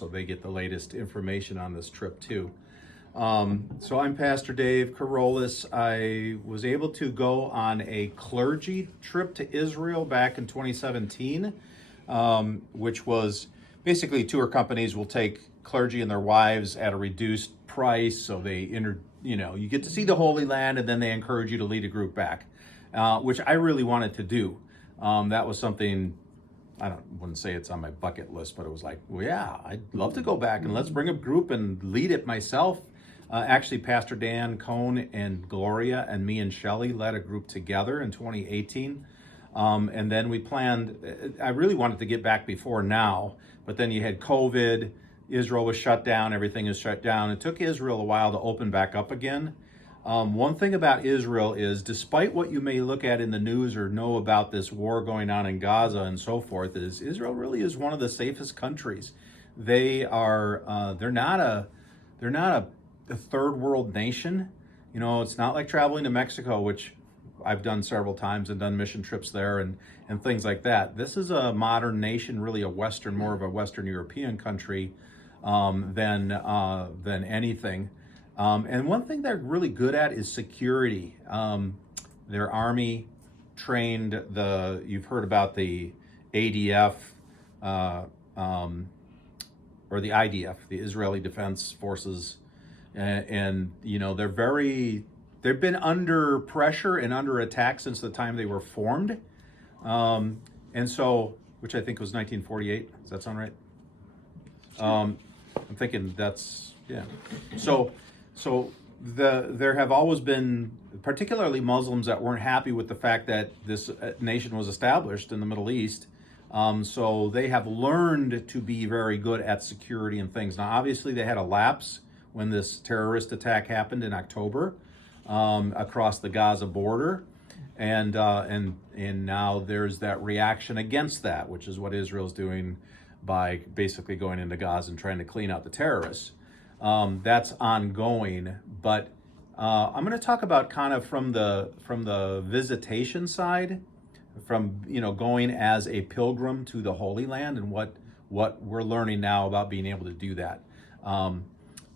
so they get the latest information on this trip too. So I'm Pastor Dave Carolus. I was able to go on a clergy trip to Israel back in 2017, which was basically tour companies will take clergy and their wives at a reduced price. So they you get to see the Holy Land, and then they encourage you to lead a group back, which I really wanted to do. That was something wouldn't say it's on my bucket list, but it was like, well, yeah, I'd love to go back and let's bring a group and lead it myself. Actually, Pastor Dan Cohn and Gloria and me and Shelly led a group together in 2018. And then we planned, I really wanted to get back before now, but then you had COVID, Israel was shut down, everything is shut down. It took Israel a while to open back up again. One thing about Israel is, despite what you may look at in the news or know about this war going on in Gaza and so forth, is Israel really is one of the safest countries. They are, they're not a third world nation. You know, it's not like traveling to Mexico, which I've done several times and done mission trips there and things like that. This is a modern nation, really more of a Western European country than anything. And one thing they're really good at is security. Their army trained you've heard about the ADF, or the IDF, the Israeli Defense Forces. And you know, they've been under pressure and under attack since the time they were formed. And so, which I think was 1948. Does that sound right? I'm thinking that's, yeah. So there have always been, particularly Muslims, that weren't happy with the fact that this nation was established in the Middle East. So they have learned to be very good at security and things. Now, obviously, they had a lapse when this terrorist attack happened in October across the Gaza border, and now there's that reaction against that, which is what Israel's doing by basically going into Gaza and trying to clean out the terrorists. That's ongoing, but I'm going to talk about kind of from the visitation side, from going as a pilgrim to the Holy Land, and what we're learning now about being able to do that.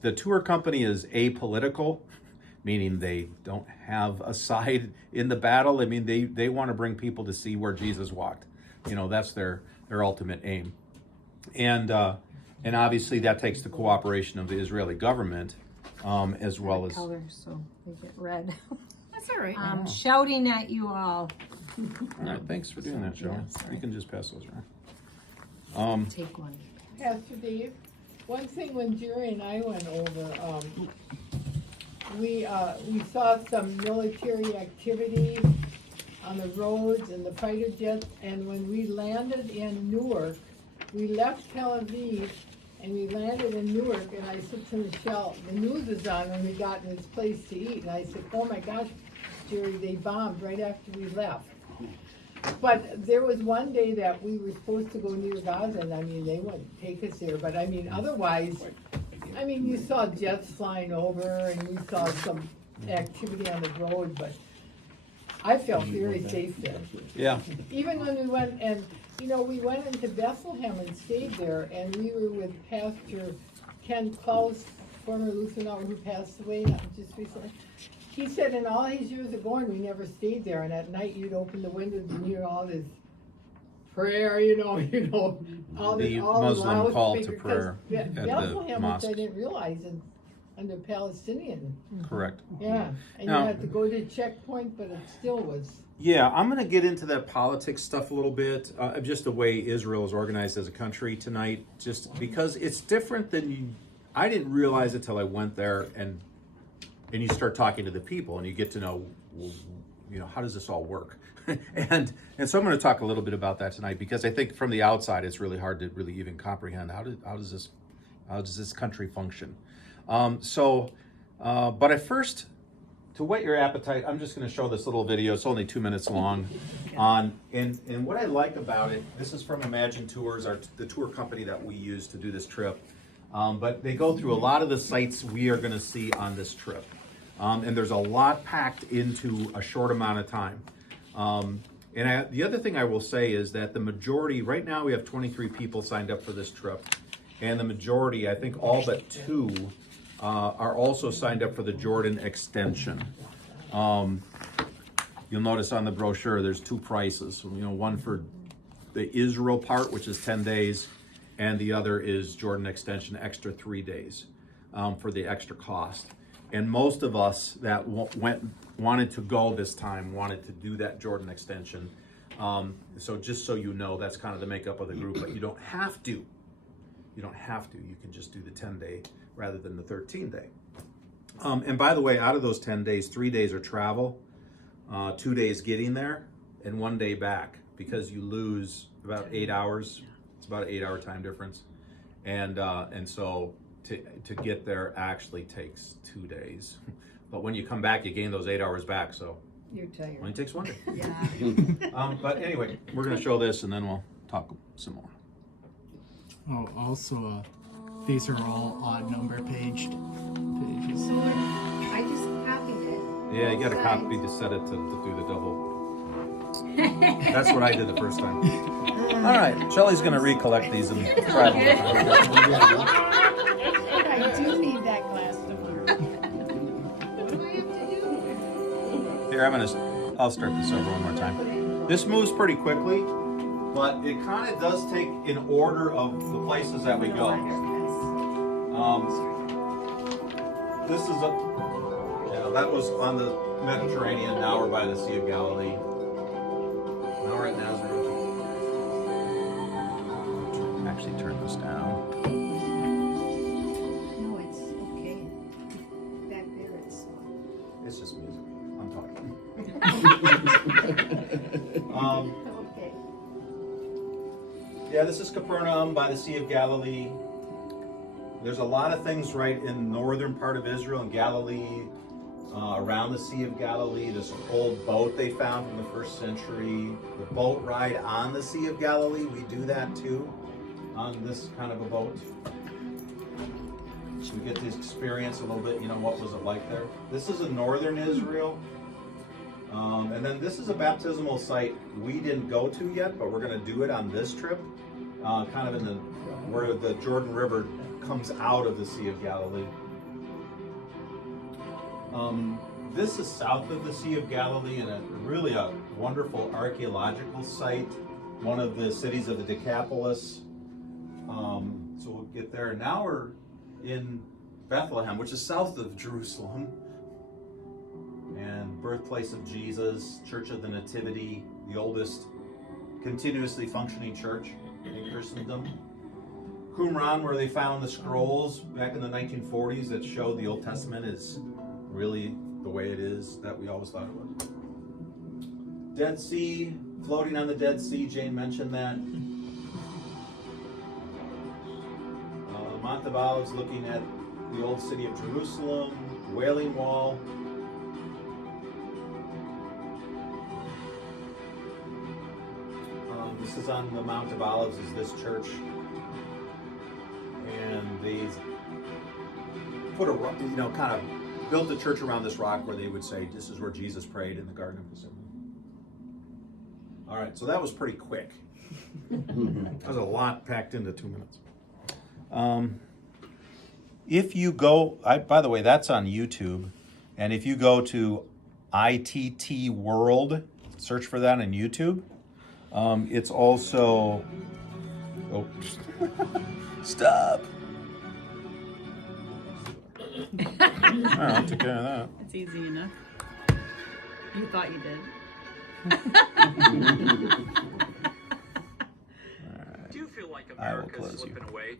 The tour company is apolitical, meaning they don't have a side in the battle. I mean, they want to bring people to see where Jesus walked. That's their ultimate aim. And obviously that takes the cooperation of the Israeli government, as well as... colors, so they get red. That's all right. I'm shouting at you all. All right, thanks for doing that, Joey. You can just pass those around. Take one. Pastor Dave, one thing when Jerry and I went over, we saw some military activity on the roads and the fighter jets, and when we landed in Newark, we left Tel Aviv and we landed in Newark, and I said to Michelle, the news is on when we got in this place to eat, and I said, oh my gosh, Jerry, they bombed right after we left. But there was one day that we were supposed to go near Gaza, and I mean, they wouldn't take us there, but I mean, otherwise, I mean, you saw jets flying over, and we saw some activity on the road, but I felt very safe there. Yeah. Even when we went, and we went into Bethlehem and stayed there, and we were with Pastor Ken Klaus, former Lutheran elder who passed away just recently. He said in all his years of going, we never stayed there, and at night you'd open the windows and hear all this prayer, all The all Muslim call to loudspeaker, 'cause prayer at the Bethlehem, which mosque. I didn't realize, is under Palestinian. Correct. Yeah, and Now- you had to go to a checkpoint, but it still was. Yeah, I'm going to get into that politics stuff a little bit, just the way Israel is organized as a country tonight, just because it's different than I didn't realize it till I went there, and you start talking to the people and you get to know, how does this all work? and so I'm going to talk a little bit about that tonight, because I think from the outside it's really hard to really even comprehend how does this country function. But at first, to whet your appetite, I'm just going to show this little video. It's only 2 minutes long. And what I like about it, this is from Imagine Tours, the tour company that we use to do this trip. But they go through a lot of the sites we are going to see on this trip. And there's a lot packed into a short amount of time. The other thing I will say is that the majority, right now we have 23 people signed up for this trip. and the majority, I think all but two, are also signed up for the Jordan extension. You'll notice on the brochure, there's two prices. One for the Israel part, which is 10 days, and the other is Jordan extension, extra 3 days for the extra cost. And most of us that wanted to go this time wanted to do that Jordan extension. So just so you know, that's kind of the makeup of the group, but you don't have to. You don't have to. You can just do the 10-day rather than the 13-day. And by the way, out of those 10 days, 3 days are travel, 2 days getting there, and 1 day back, because you lose about 8 hours. It's about an 8-hour time difference. And so to get there actually takes 2 days. But when you come back, you gain those 8 hours back, so You're tired. only takes 1 day. Yeah. But anyway, we're gonna show this and then we'll talk some more. Oh, also, these are all odd number pages. I just copied it. Yeah, you got a copy to set it to do the double. That's what I did the first time. All right, Shelley's gonna recollect these and try them. I do need that glass tomorrow. Here, I'll start this over one more time. This moves pretty quickly, but it kind of does take in order of the places that we go. This is that was on the Mediterranean. Now we're by the Sea of Galilee. Now we're at Nazareth. Actually, turn this down. No, it's okay. Back there it's soft. It's just music. I'm talking. Okay. Yeah, this is Capernaum by the Sea of Galilee. There's a lot of things right in northern part of Israel and Galilee, around the Sea of Galilee. This old boat they found from the 1st century. The boat ride on the Sea of Galilee, we do that too, on this kind of a boat. So we get to experience a little bit, what was it like there. This is in northern Israel. And then this is a baptismal site we didn't go to yet, but we're going to do it on this trip, kind of in where the Jordan River comes out of the Sea of Galilee. This is south of the Sea of Galilee and really a wonderful archaeological site, one of the cities of the Decapolis. So we'll get there. Now we're in Bethlehem, which is south of Jerusalem, and birthplace of Jesus, Church of the Nativity, the oldest continuously functioning church in Christendom. Qumran, where they found the scrolls back in the 1940s that showed the Old Testament is really the way it is that we always thought it was. Dead Sea, floating on the Dead Sea, Jane mentioned that. Mount of Olives, looking at the old city of Jerusalem, Wailing Wall. This is on the Mount of Olives, is this church. And they put kind of built a church around this rock where they would say, this is where Jesus prayed in the Garden of Gethsemane. All right, so that was pretty quick. That was a lot packed into 2 minutes. If you go, by the way, that's on YouTube. And if you go to ITT World, search for that on YouTube. It's also, stop. All right, I'll take care of that. It's easy enough. You thought you did. Do you feel like I will America's close you. slipping away?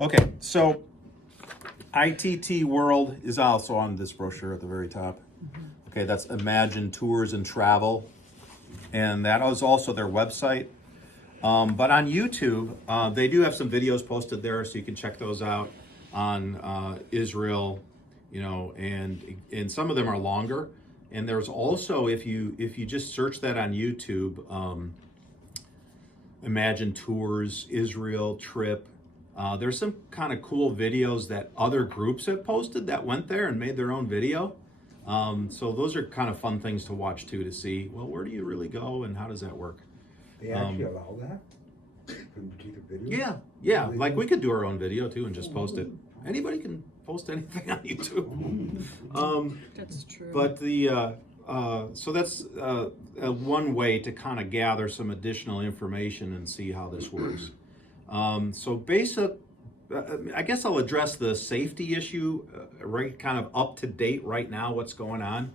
Okay, so ITT World is also on this brochure at the very top. Okay, that's Imagine Tours and Travel. And that is also their website. But on YouTube, they do have some videos posted there, so you can check those out on Israel, and some of them are longer. And there's also, if you just search that on YouTube, Imagine Tours, Israel Trip, there's some kind of cool videos that other groups have posted that went there and made their own video. So those are kind of fun things to watch too, to see, well, where do you really go and how does that work? They actually allow that? Can you take a video? Yeah. Like we could do our own video too and just post it. Anybody can post anything on YouTube. That's true. But so that's one way to kind of gather some additional information and see how this works. So I guess I'll address the safety issue, right, kind of up to date right now, what's going on.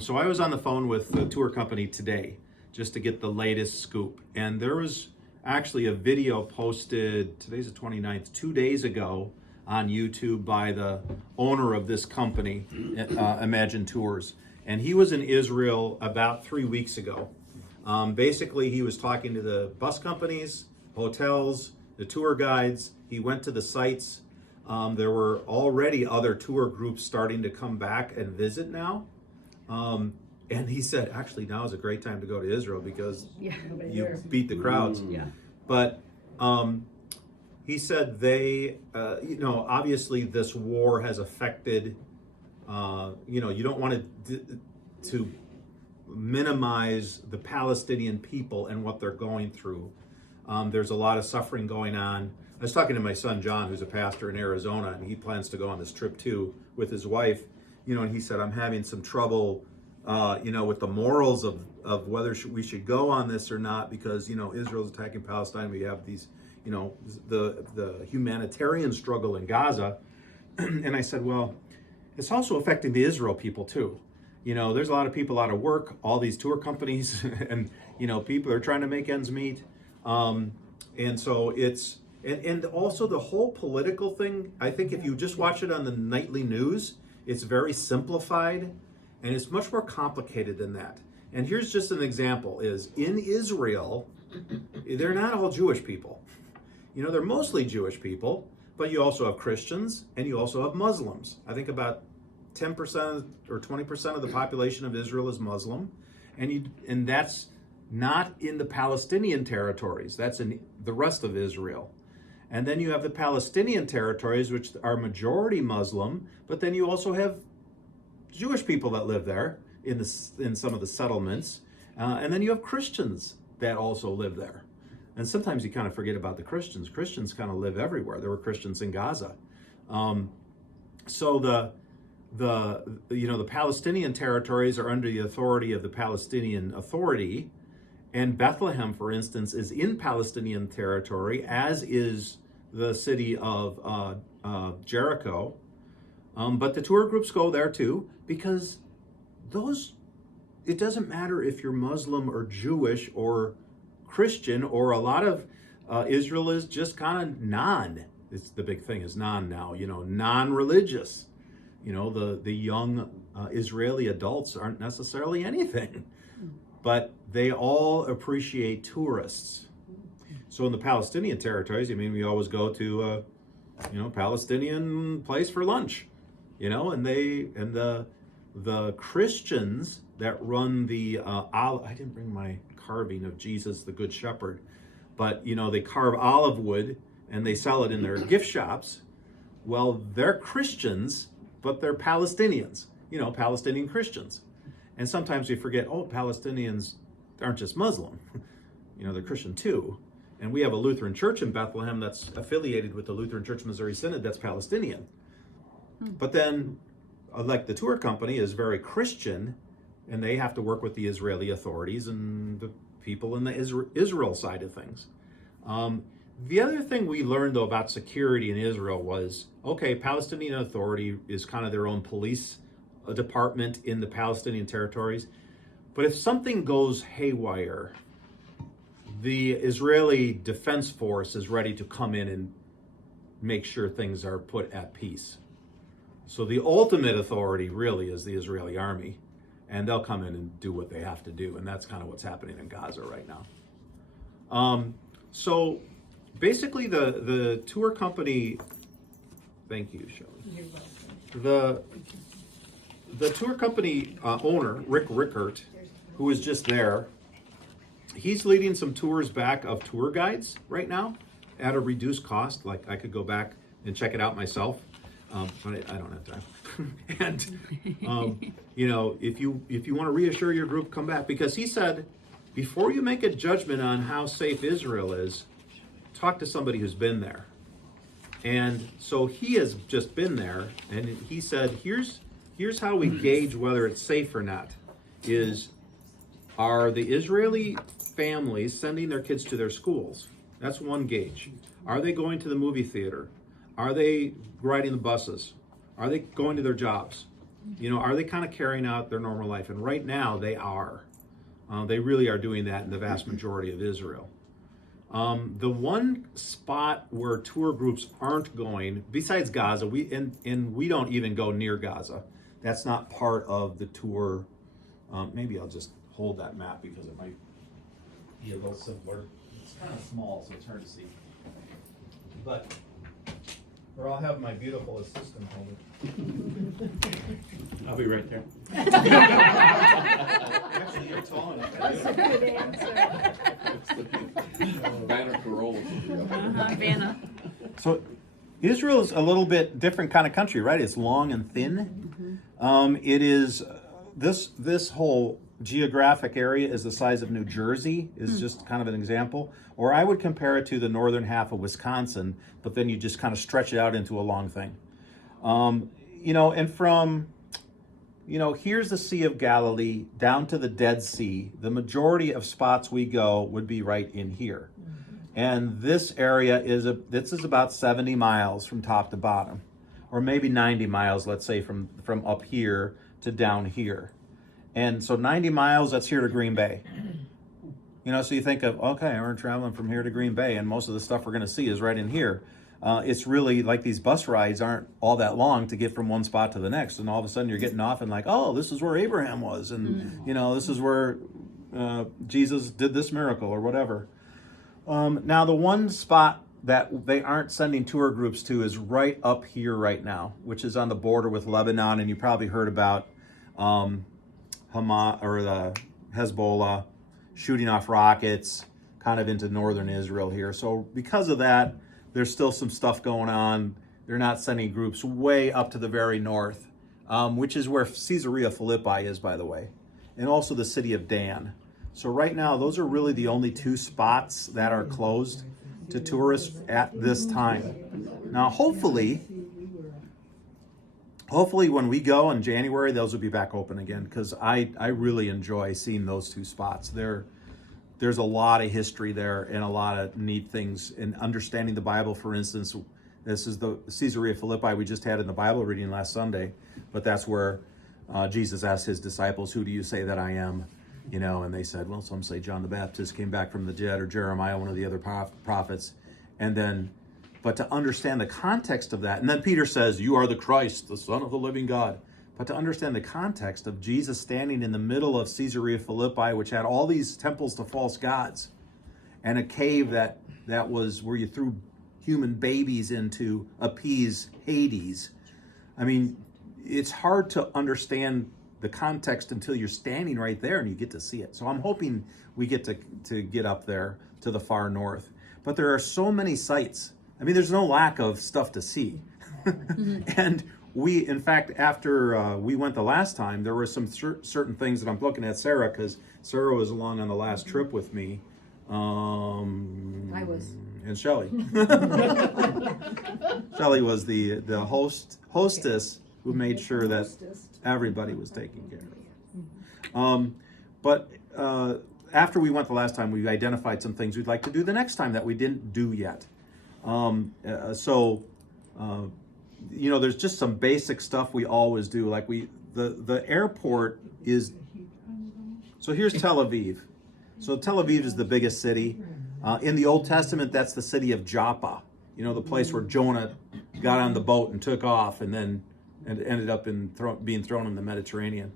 So I was on the phone with the tour company today just to get the latest scoop. And there was actually a video posted, today's the 29th, 2 days ago on YouTube by the owner of this company, Imagine Tours. And he was in Israel about 3 weeks ago. Basically, he was talking to the bus companies, hotels, the tour guides. He went to the sites. There were already other tour groups starting to come back and visit now. And he said, actually, now is a great time to go to Israel because you beat the crowds. Yeah. But he said obviously this war has affected, you don't want to minimize the Palestinian people and what they're going through. There's a lot of suffering going on. I was talking to my son, John, who's a pastor in Arizona, and he plans to go on this trip too with his wife. And he said, I'm having some trouble, with the morals of whether we should go on this or not, because, Israel's attacking Palestine. We have these, the humanitarian struggle in Gaza. And I said, well, it's also affecting the Israel people too. There's a lot of people out of work, all these tour companies, and, people are trying to make ends meet. And so it's, and also the whole political thing, I think if you just watch it on the nightly news, it's very simplified, and it's much more complicated than that. And here's just an example, is in Israel, they're not all Jewish people. They're mostly Jewish people, but you also have Christians, and you also have Muslims. I think about 10% or 20% of the population of Israel is Muslim, and that's not in the Palestinian territories, that's in the rest of Israel. And then you have the Palestinian territories, which are majority Muslim, but then you also have Jewish people that live there in some of the settlements. And then you have Christians that also live there. And sometimes you kind of forget about the Christians. Christians kind of live everywhere. There were Christians in Gaza. So the Palestinian territories are under the authority of the Palestinian Authority. And Bethlehem, for instance, is in Palestinian territory, as is the city of Jericho. But the tour groups go there too, because it doesn't matter if you're Muslim or Jewish or Christian, or a lot of Israel is just kind of it's the big thing is now, non-religious. The young Israeli adults aren't necessarily anything. But they all appreciate tourists. So in the Palestinian territories, we always go to Palestinian place for lunch, and the Christians that run the I didn't bring my carving of Jesus the Good Shepherd, but they carve olive wood and they sell it in their gift shops. Well, they're Christians, but they're Palestinians, Palestinian Christians. And sometimes we forget, Palestinians aren't just Muslim. They're Christian too. And we have a Lutheran church in Bethlehem that's affiliated with the Lutheran Church Missouri Synod that's Palestinian. But then, like the tour company is very Christian, and they have to work with the Israeli authorities and the people in the Israel side of things. The other thing we learned, though, about security in Israel was, Palestinian Authority is kind of their own police department in the Palestinian territories. But if something goes haywire, the Israeli Defense Force is ready to come in and make sure things are put at peace. So the ultimate authority really is the Israeli army, and they'll come in and do what they have to do, and that's kind of what's happening in Gaza right now. So basically the tour company, thank you, Shelley. You're welcome. The tour company owner, Rick Rickert, who was just there, he's leading some tours back of tour guides right now at a reduced cost. Like I could go back and check it out myself, but I don't have time. And if you want to reassure your group, come back, because he said before you make a judgment on how safe Israel is, talked to somebody who's been there. And so he has just been there, and he said, here's how we gauge whether it's safe or not, are the Israeli families sending their kids to their schools? That's one gauge. Are they going to the movie theater? Are they riding the buses? Are they going to their jobs? Are they kind of carrying out their normal life? And right now they are. They really are doing that in the vast majority of Israel. The one spot where tour groups aren't going, besides Gaza, we don't even go near Gaza. That's not part of the tour. Maybe I'll just hold that map because it might be a little simpler. It's kind of small, so it's hard to see. But, or I'll have my beautiful assistant hold it. I'll be right there. Actually, you're tall enough. That's a good answer. Banner Corolla. Vanna. So Israel is a little bit different kind of country, right? It's long and thin. It is this whole geographic area is the size of New Jersey, is just kind of an example. Or I would compare it to the northern half of Wisconsin, but then you just kind of stretch it out into a long thing. And from, here's the Sea of Galilee down to the Dead Sea. The majority of spots we go would be right in here. And this area is about 70 miles from top to bottom, or maybe 90 miles, let's say, from up here to down here. And so 90 miles, that's here to Green Bay. So you think of, okay, we're traveling from here to Green Bay, and most of the stuff we're going to see is right in here. It's really like these bus rides aren't all that long to get from one spot to the next. And all of a sudden you're getting off and like, oh, this is where Abraham was. And, this is where Jesus did this miracle or whatever. Now, the one spot that they aren't sending tour groups to is right up here right now, which is on the border with Lebanon. And you probably heard about Hamas or the Hezbollah shooting off rockets kind of into northern Israel here. So because of that, there's still some stuff going on. They're not sending groups way up to the very north, which is where Caesarea Philippi is, by the way, and also the city of Dan. So right now, those are really the only two spots that are closed to tourists at this time. Now, hopefully when we go in January, those will be back open again, because I really enjoy seeing those two spots. There's a lot of history there and a lot of neat things in understanding the Bible. For instance, this is the Caesarea Philippi we just had in the Bible reading last Sunday, but that's where Jesus asked his disciples, who do you say that I am? And they said, well, some say John the Baptist came back from the dead, or Jeremiah, one of the other prophets. But to understand the context of that, and then Peter says, you are the Christ, the Son of the living God. But to understand the context of Jesus standing in the middle of Caesarea Philippi, which had all these temples to false gods, and a cave that was where you threw human babies into appease Hades. I mean, it's hard to understand the context until you're standing right there and you get to see it. So I'm hoping we get to get up there to the far north. But there are so many sites. I mean, there's no lack of stuff to see. And we, in fact, after we went the last time, there were some certain things that I'm looking at Sarah, because Sarah was along on the last trip with me. I was. And Shelley. Shelley was the hostess who made sure that everybody was taken care of. But after we went the last time, we identified some things we'd like to do the next time that we didn't do yet. There's just some basic stuff we always do. Like the airport is, so here's Tel Aviv. So Tel Aviv is the biggest city. In the Old Testament, that's the city of Joppa. The place where Jonah got on the boat and took off and then ended up being thrown in the Mediterranean.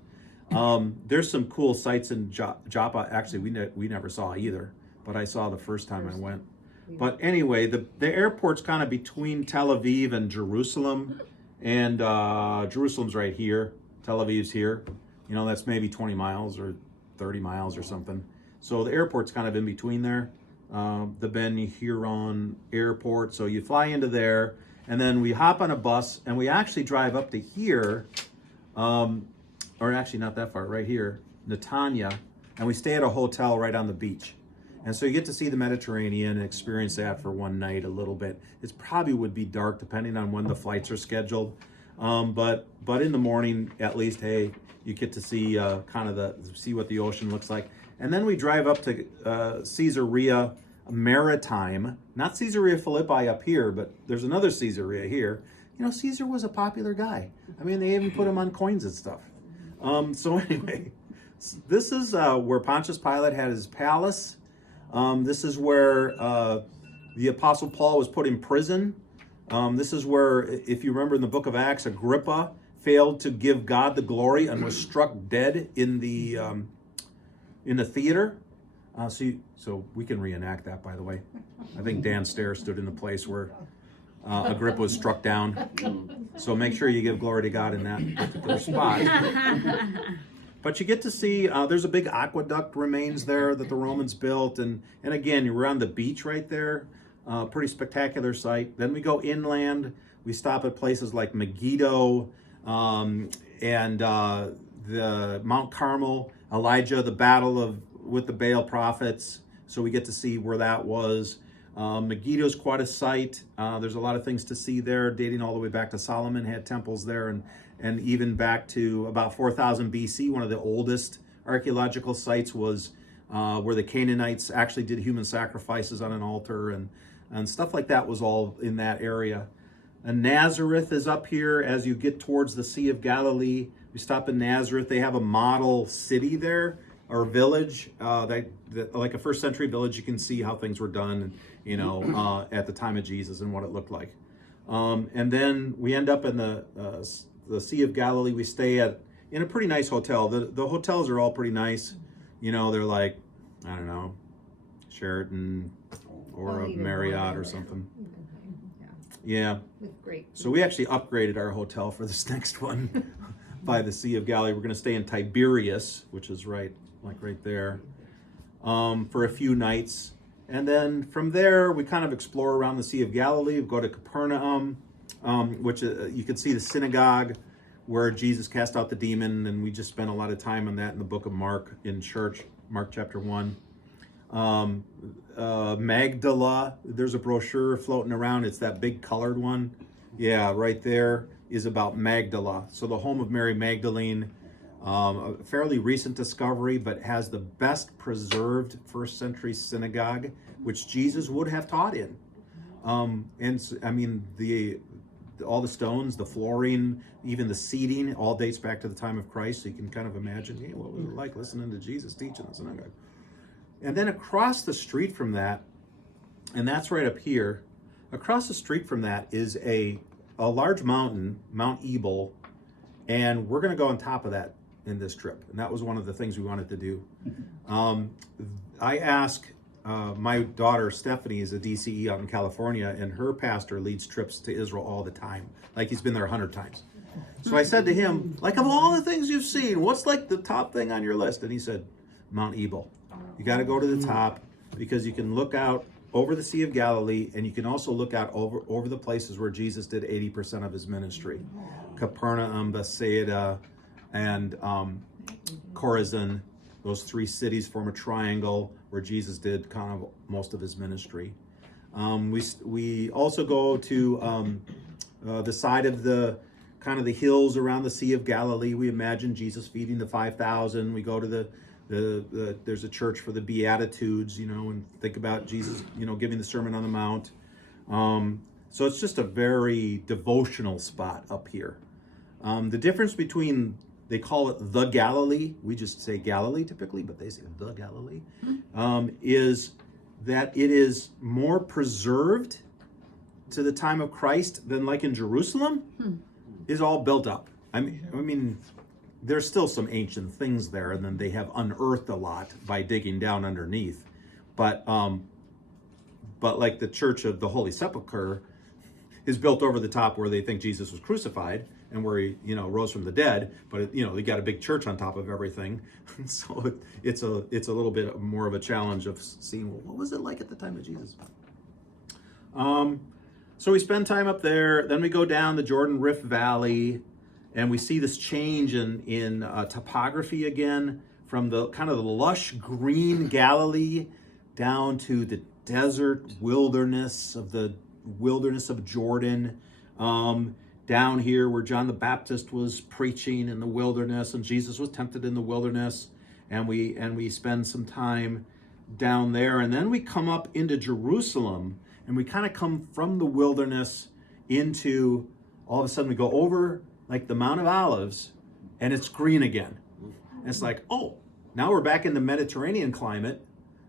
There's some cool sites in Joppa. Actually, we never saw either, but I saw the first time I went. But anyway, the airport's kind of between Tel Aviv and Jerusalem, and Jerusalem's right here. Tel Aviv's here. That's maybe 20 miles or 30 miles or something. So the airport's kind of in between there. The Ben Gurion Airport. So you fly into there, and then we hop on a bus, and we actually drive up to here, or actually not that far, right here, Netanya, and we stay at a hotel right on the beach. And so you get to see the Mediterranean and experience that for one night a little bit. It probably would be dark depending on when the flights are scheduled. But in the morning, at least, hey, you get to see see what the ocean looks like. And then we drive up to Caesarea Maritime, not Caesarea Philippi up here, but there's another Caesarea here. You know, Caesar was a popular guy. I mean, they even put him on coins and stuff. So anyway, this is where Pontius Pilate had his palace. This is where the Apostle Paul was put in prison. This is where, if you remember in the book of Acts, Agrippa failed to give God the glory and was struck dead in the theater. So we can reenact that, by the way. I think Dan Stair stood in the place where Agrippa was struck down. So make sure you give glory to God in that particular spot. But you get to see, there's a big aqueduct remains there that the Romans built. And again, you're on the beach right there. Pretty spectacular sight. Then we go inland. We stop at places like Megiddo and the Mount Carmel, Elijah, the battle with the Baal prophets. So we get to see where that was. Megiddo's quite a sight. There's a lot of things to see there, dating all the way back to Solomon had temples there, and even back to about 4000 BC. One of the oldest archaeological sites was where the Canaanites actually did human sacrifices on an altar, and stuff like that was all in that area. And Nazareth is up here as you get towards the Sea of Galilee. We stop in Nazareth. They have a model city there, or village, that like a first century village. You can see how things were done, at the time of Jesus and what it looked like. And then we end up in the Sea of Galilee. We stay in a pretty nice hotel. The hotels are all pretty nice. They're like, I don't know, Sheraton or a Marriott or something. Yeah. With great. So we actually upgraded our hotel for this next one by the Sea of Galilee. We're going to stay in Tiberias, which is right there, for a few nights. And then from there, we kind of explore around the Sea of Galilee. We go to Capernaum, which you can see the synagogue where Jesus cast out the demon. And we just spent a lot of time on that in the book of Mark in church, Mark chapter 1. Magdala, there's a brochure floating around. It's that big colored one. Yeah, right there is about Magdala. So the home of Mary Magdalene, a fairly recent discovery, but has the best preserved first century synagogue, which Jesus would have taught in. All the stones, the flooring, even the seating, all dates back to the time of Christ. So you can kind of imagine, hey, what was it like listening to Jesus teach in the synagogue? And then across the street from that, and that's right up here, across the street from that is a large mountain, Mount Ebal, and we're going to go on top of that in this trip. And that was one of the things we wanted to do. I asked my daughter, Stephanie, is a DCE out in California, and her pastor leads trips to Israel all the time. Like he's been there 100 times. So I said to him, like, of all the things you've seen, what's like the top thing on your list? And he said, Mount Ebal. You got to go to the top because you can look out over the Sea of Galilee, and you can also look out over the places where Jesus did 80% of his ministry. Capernaum, Bethsaida, and Chorazin. Those three cities form a triangle where Jesus did kind of most of his ministry. We also go to the side of the kind of the hills around the Sea of Galilee. We imagine Jesus feeding the 5,000. We go to there's a church for the Beatitudes, and think about Jesus, giving the Sermon on the Mount. So it's just a very devotional spot up here. The difference between, they call it the Galilee, we just say Galilee typically, but they say the Galilee, is that it is more preserved to the time of Christ than like in Jerusalem, is all built up. I mean, there's still some ancient things there, and then they have unearthed a lot by digging down underneath. But like the Church of the Holy Sepulchre is built over the top where they think Jesus was crucified and where he, rose from the dead. But they got a big church on top of everything, so it's a little bit more of a challenge of seeing, well, what was it like at the time of Jesus? So we spend time up there. Then we go down the Jordan Rift Valley. And we see this change in topography again, from the kind of the lush green Galilee down to the desert wilderness of Jordan. Down here where John the Baptist was preaching in the wilderness, and Jesus was tempted in the wilderness, and we spend some time down there, and then we come up into Jerusalem, and we kind of come from the wilderness into, all of a sudden we go over like the Mount of Olives, and it's green again. And it's like, oh, now we're back in the Mediterranean climate,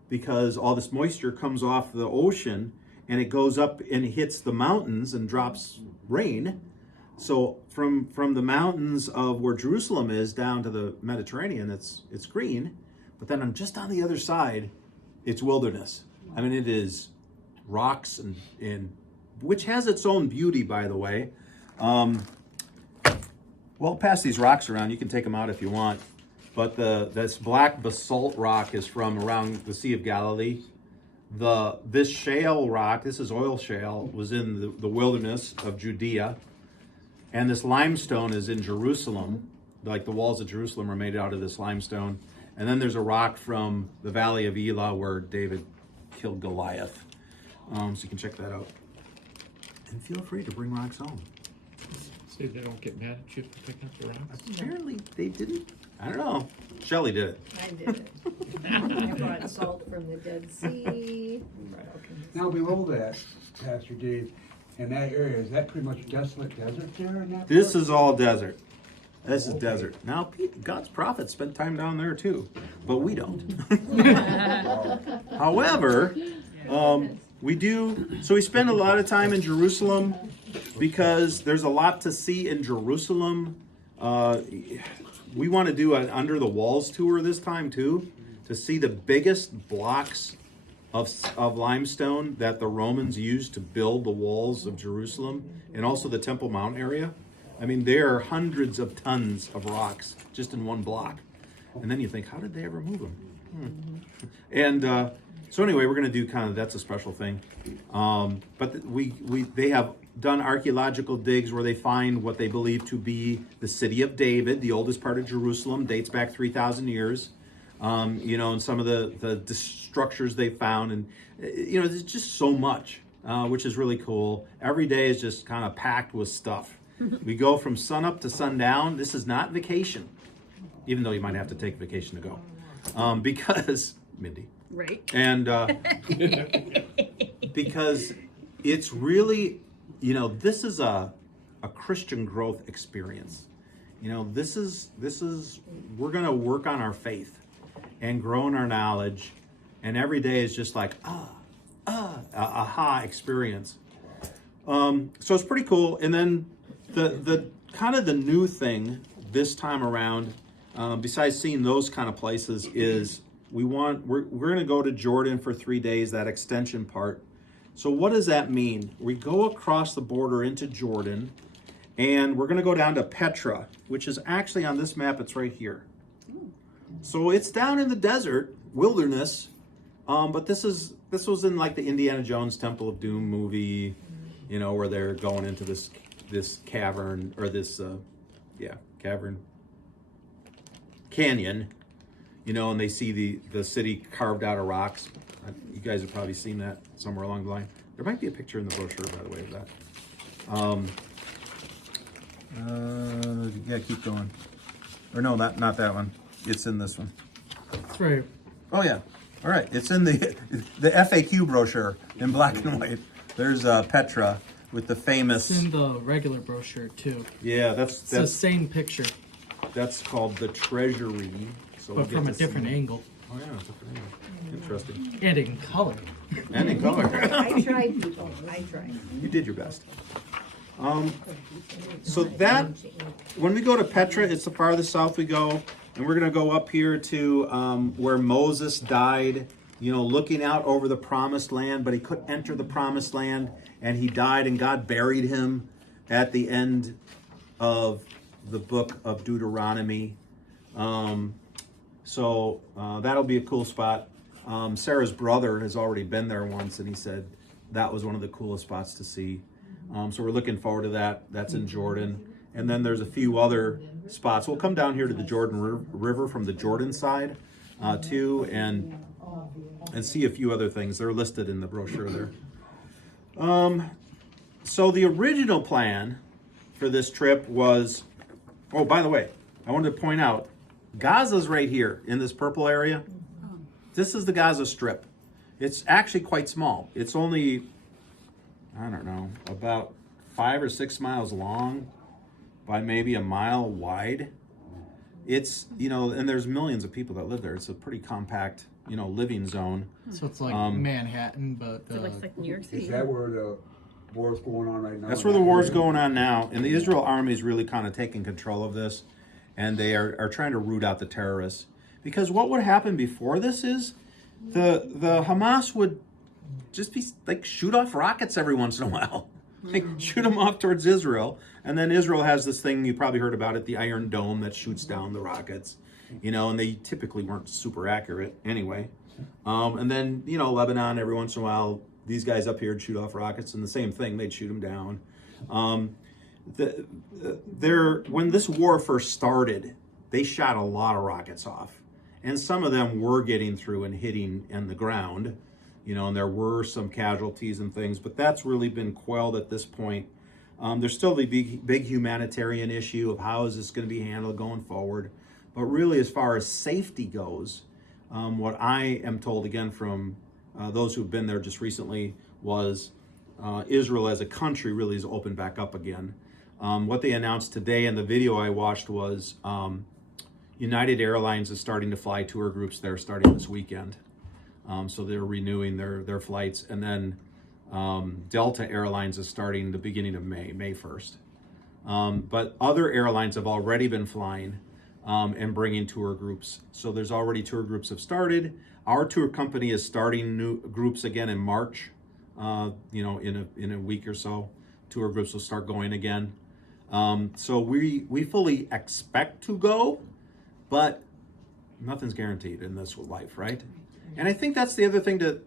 because all this moisture comes off the ocean and it goes up and hits the mountains and drops rain. So from the mountains of where Jerusalem is down to the Mediterranean, it's green. But then just on the other side, it's wilderness. I mean, it is rocks and which has its own beauty, by the way. Well, pass these rocks around. You can take them out if you want. But this black basalt rock is from around the Sea of Galilee. This shale rock, this is oil shale, was in the wilderness of Judea. And this limestone is in Jerusalem. Like the walls of Jerusalem are made out of this limestone. And then there's a rock from the Valley of Elah where David killed Goliath. So you can check that out. And feel free to bring rocks home. See, they don't get mad at you for picking up the rocks? Apparently they didn't. I don't know. Shelley did it. I did it. I brought salt from the Dead Sea. Now below that, Pastor Dave, in that area, is that pretty much desolate desert there in that This part? is all desert. This is desert. Now, God's prophets spent time down there too, but we don't. However, we do. So we spend a lot of time in Jerusalem because there's a lot to see in Jerusalem. We want to do an under the walls tour this time too, to see the biggest blocks of limestone that the Romans used to build the walls of Jerusalem, and also the Temple Mount area. I mean, there are hundreds of tons of rocks just in one block. And then you think, how did they ever move them? And so anyway, we're going to do that's a special thing. But they have done archaeological digs where they find what they believe to be the city of David, the oldest part of Jerusalem, dates back 3,000 years. And some of the structures they found, and there's just so much, which is really cool. Every day is just kind of packed with stuff. We go from sunup to sundown. This is not vacation, even though you might have to take vacation to go, because Mindy. Right. And because it's really, this is a Christian growth experience. This is we're going to work on our faith and grow in our knowledge, and every day is just like aha experience. So it's pretty cool. And then the kind of the new thing this time around, besides seeing those kind of places, is we're going to go to Jordan for 3 days, that extension part. So what does that mean? We go across the border into Jordan, and we're going to go down to Petra, which is actually on this map. It's right here. So it's down in the desert wilderness, but this was in like the Indiana Jones Temple of Doom movie, where they're going into this cavern, or this canyon, and they see the city carved out of rocks. You guys have probably seen that somewhere along the line. There might be a picture in the brochure, by the way, of that. Yeah, keep going. Or no, not that one. It's in this one. It's right. Oh yeah. All right. It's in the FAQ brochure in black and white. There's Petra with the famous. It's in the regular brochure too. Yeah, It's the same picture, that's called the treasury. So but from a different angle Oh yeah, different angle. Interesting. and in color. And in color. I tried, people, I tried. You did your best. So that, when we go to Petra, it's the farthest south we go, and we're going to go up here to where Moses died, looking out over the promised land, but he couldn't enter the promised land, and he died, and God buried him at the end of the book of Deuteronomy. So that'll be a cool spot. Sarah's brother has already been there once, and he said that was one of the coolest spots to see. So we're looking forward to that. That's in Jordan. And then there's a few other spots. We'll come down here to the Jordan River from the Jordan side too. And and see a few other things. They're listed in the brochure there. So the original plan for this trip was, oh, by the way, I wanted to point out, Gaza's right here in this purple area. This is the Gaza Strip. It's actually quite small. It's only, I don't know, about 5 or 6 miles long by maybe a mile wide. It's, and there's millions of people that live there. It's a pretty compact, living zone. So it's like Manhattan, but So it looks like New York Is City. that where the war's going on right now? That's where the war's going on now, and the Israel army is really kind of taking control of this, and they are trying to root out the terrorists. Because what would happen before this is the Hamas would just be like shoot off rockets every once in a while, like shoot them off towards Israel, and then Israel has this thing you probably heard about it, the Iron Dome that shoots down the rockets, and they typically weren't super accurate anyway. And then Lebanon every once in a while. These guys up here would shoot off rockets, and the same thing, they'd shoot them down. When this war first started, they shot a lot of rockets off, and some of them were getting through and hitting in the ground, and there were some casualties and things, but that's really been quelled at this point. There's still the big humanitarian issue of how is this going to be handled going forward, but really as far as safety goes, what I am told again from those who've been there just recently was Israel as a country really is opened back up again. What they announced today in the video I watched was United Airlines is starting to fly tour groups there starting this weekend. So they're renewing their flights. And then Delta Airlines is starting the beginning of May 1st. But other airlines have already been flying and bringing tour groups. So there's already tour groups have started. Our tour company is starting new groups again in March. In a week or so, tour groups will start going again. So we fully expect to go, but nothing's guaranteed in this life, right? And I think that's the other thing that,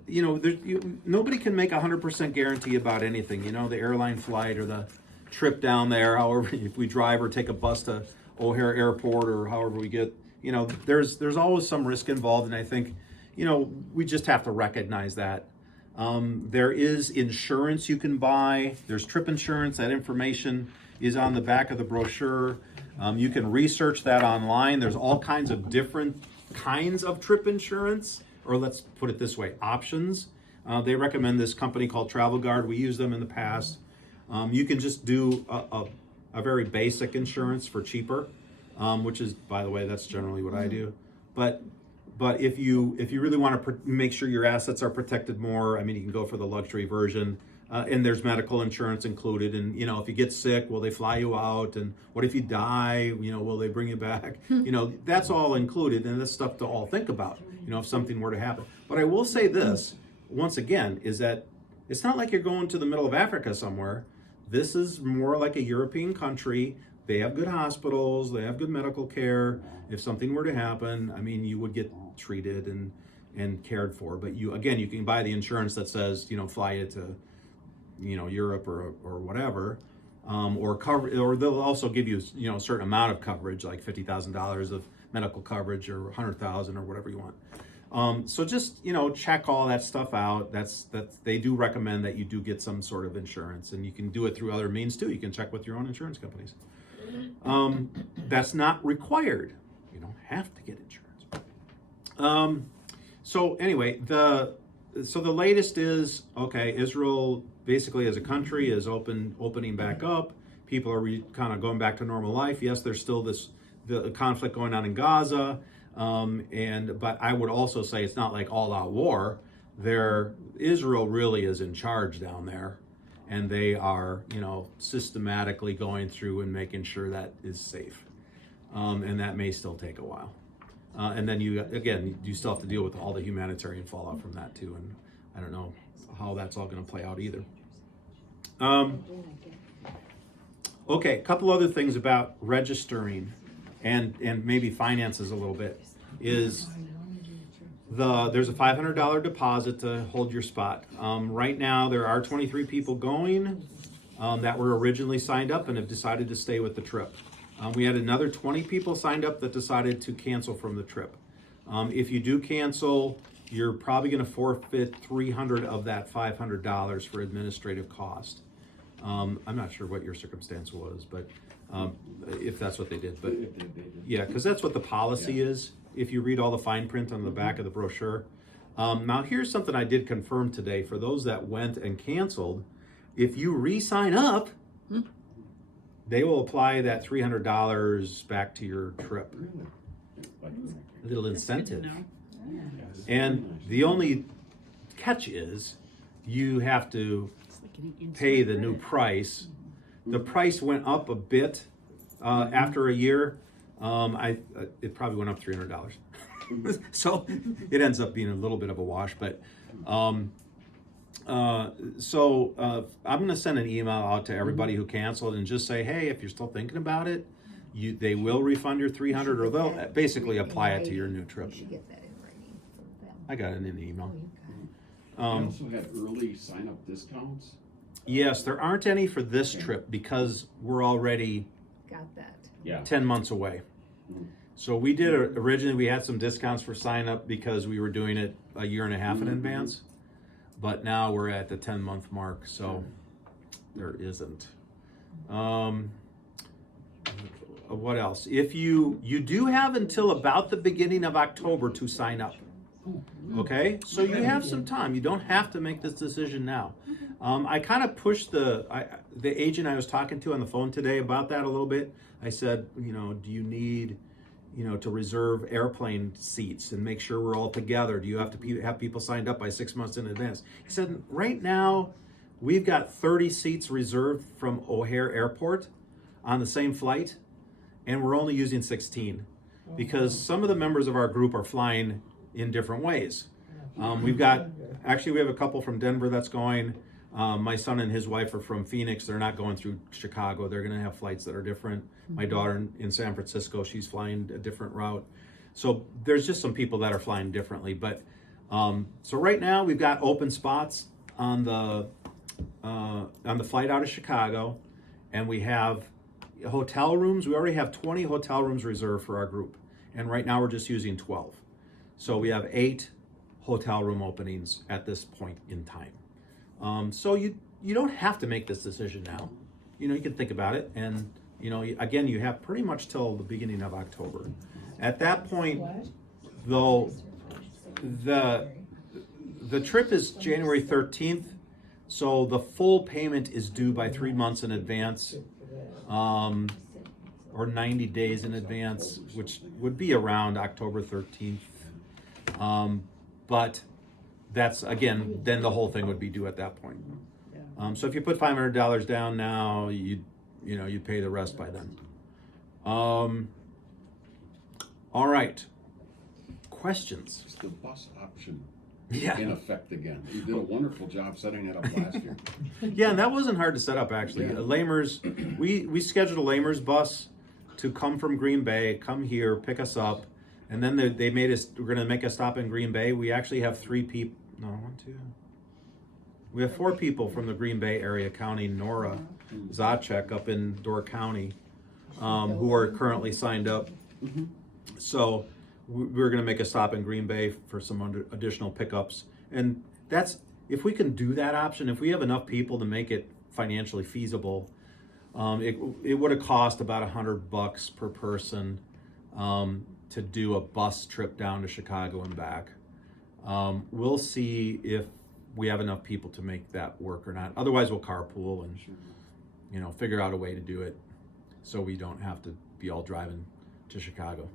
nobody can make 100% guarantee about anything, the airline flight or the trip down there, however, if we drive or take a bus to O'Hare Airport or however we get, there's always some risk involved. And I think, we just have to recognize that. There is insurance you can buy. There's trip insurance. That information is on the back of the brochure. You can research that online. There's all kinds of different kinds of trip insurance, or let's put it this way, options. They recommend this company called Travel Guard. We used them in the past. You can just do a very basic insurance for cheaper, which is, by the way, that's generally what I do. But if you really want to make sure your assets are protected more, you can go for the luxury version. And there's medical insurance included. And, if you get sick, will they fly you out? And what if you die? Will they bring you back? That's all included. And that's stuff to all think about, if something were to happen. But I will say this, once again, is that it's not like you're going to the middle of Africa somewhere. This is more like a European country. They have good hospitals. They have good medical care. If something were to happen, you would get treated and cared for. But you can buy the insurance that says, fly you to, Europe or whatever, or cover, or they'll also give you, a certain amount of coverage, like $50,000 of medical coverage or $100,000 or whatever you want. So just, check all that stuff out. That's they do recommend that you do get some sort of insurance, and you can do it through other means too. You can check with your own insurance companies. That's not required. You don't have to get insurance. So anyway, the latest is, okay, Israel basically as a country is opening back up. People are kind of going back to normal life. Yes, there's still the conflict going on in Gaza. But I would also say it's not like all out war. Israel really is in charge down there, and they are, systematically going through and making sure that is safe. And that may still take a while. And then you still have to deal with all the humanitarian fallout from that too. And I don't know how that's all going to play out either. Okay, a couple other things about registering and maybe finances a little bit is there's a $500 deposit to hold your spot. Right now there are 23 people going that were originally signed up and have decided to stay with the trip. We had another 20 people signed up that decided to cancel from the trip. If you do cancel, you're probably gonna forfeit $300 of that $500 for administrative cost. I'm not sure what your circumstance was, but, if that's what they did, but, yeah, because that's what the policy is, if you read all the fine print on the back of the brochure. Now, here's something I did confirm today, for those that went and canceled, if you re-sign up, they will apply that $300 back to your trip. A little That's good to incentive. know. And the only catch is, you have to It's like getting instant pay the new credit. price. The price went up a bit after a year. It probably went up $300. So it ends up being a little bit of a wash, but I'm gonna send an email out to everybody who canceled and just say, hey, if you're still thinking about it, they will refund your $300, or they'll basically apply it to your new trip. You should get that in writing from them. I got it in an email. Oh, you We also have early sign-up discounts. Yes, there aren't any for this trip because we're already got that. Yeah. 10 months away. So we did originally, we had some discounts for sign up because we were doing it a year and a half in advance. But now we're at the 10-month mark, so there isn't. What else? If you do have until about the beginning of October to sign up. Okay, so you have some time. You don't have to make this decision now. I kind of pushed the agent I was talking to on the phone today about that a little bit. I said, do you need, to reserve airplane seats and make sure we're all together? Do you have to have people signed up by 6 months in advance? He said, right now, we've got 30 seats reserved from O'Hare Airport on the same flight, and we're only using 16 because some of the members of our group are flying in different ways. We have a couple from Denver that's going. My son and his wife are from Phoenix. They're not going through Chicago. They're going to have flights that are different. My daughter in San Francisco, she's flying a different route. So there's just some people that are flying differently. But so right now we've got open spots on the flight out of Chicago, and we have hotel rooms. We already have 20 hotel rooms reserved for our group, and right now we're just using 12. So we have 8 hotel room openings at this point in time. So you don't have to make this decision now. You can think about it, and again, you have pretty much till the beginning of October. At that point, though, the trip is January 13th, so the full payment is due by 3 months in advance, or 90 days in advance, which would be around October 13th. But that's, again, then the whole thing would be due at that point. So if you put $500 down now, you pay the rest by then. All right. Questions? Is the bus option Yeah. in effect again? You did a wonderful job setting it up last year. Yeah, and that wasn't hard to set up, actually. Yeah. Lamers, we scheduled a Lamers bus to come from Green Bay, come here, pick us up, and then they made us, we're going to make a stop in Green Bay. We actually have 3 people, we have 4 people from the Green Bay area counting Nora Zacek up in Door County, who are currently signed up. So we're going to make a stop in Green Bay for some additional pickups. And that's, if we can do that option, if we have enough people to make it financially feasible, it would have cost about $100 per person to do a bus trip down to Chicago and back. We'll see if we have enough people to make that work or not. Otherwise, we'll carpool and figure out a way to do it so we don't have to be all driving to Chicago.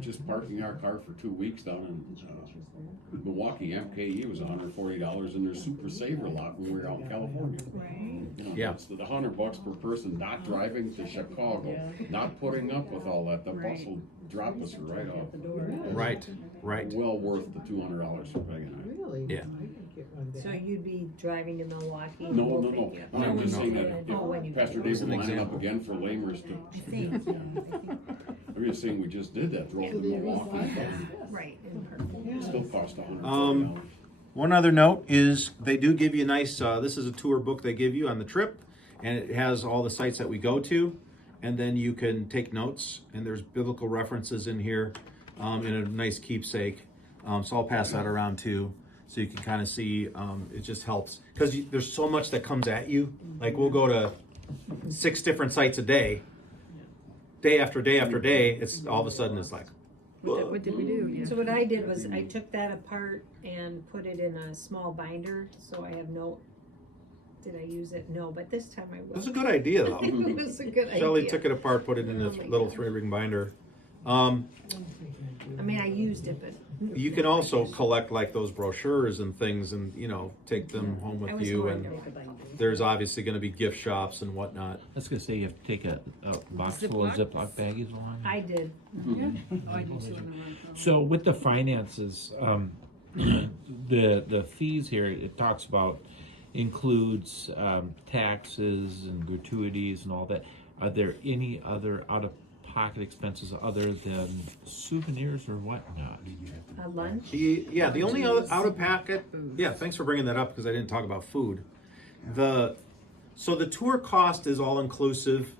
Just parking our car for 2 weeks down in Milwaukee, MKE was $140 in their Super Saver lot when we were out in California. Yeah. It's the $100 per person, not driving to Chicago, not putting up with all that. The bus will drop us right off. Right. Well worth the $200 for paying it. Really? Yeah. I didn't get one there. So you'd be driving to Milwaukee? No. I'm just no. saying that Oh, when you if Pastor get Dave As an will line up example. again for Lamers to, I think, I'm just saying we just did that, drove to Milwaukee. right. It still cost $140. One other note is they do give you a nice, this is a tour book they give you on the trip, and it has all the sites that we go to, and then you can take notes, and there's biblical references in here. and a nice keepsake. So I'll pass that around too, so you can kind of see. It just helps because there's so much that comes at you. Like we'll go to 6 different sites a day after day after day. It's all of a sudden it's like, What did we do? Yeah. So what I did was I took that apart and put it in a small binder, so I have no, did I use it? No, but this time I will. that's a good idea though. It was a good idea. Shelley took it apart, put it in Oh this my little God. 3-ring binder. I mean, I used it, but. You can also collect like those brochures and things and, take them home I with was you. going And to make a binder. there's obviously going to be gift shops and whatnot. I was gonna say, you have to take a box full of Ziploc baggies along. I did. Oh, I do see one around. So with the finances, the fees here, it talks about includes taxes and gratuities and all that. Are there any other out-of-pocket expenses other than souvenirs or whatnot? Lunch. The only other out of packet. Yeah, thanks for bringing that up because I didn't talk about food. So the tour cost is all inclusive.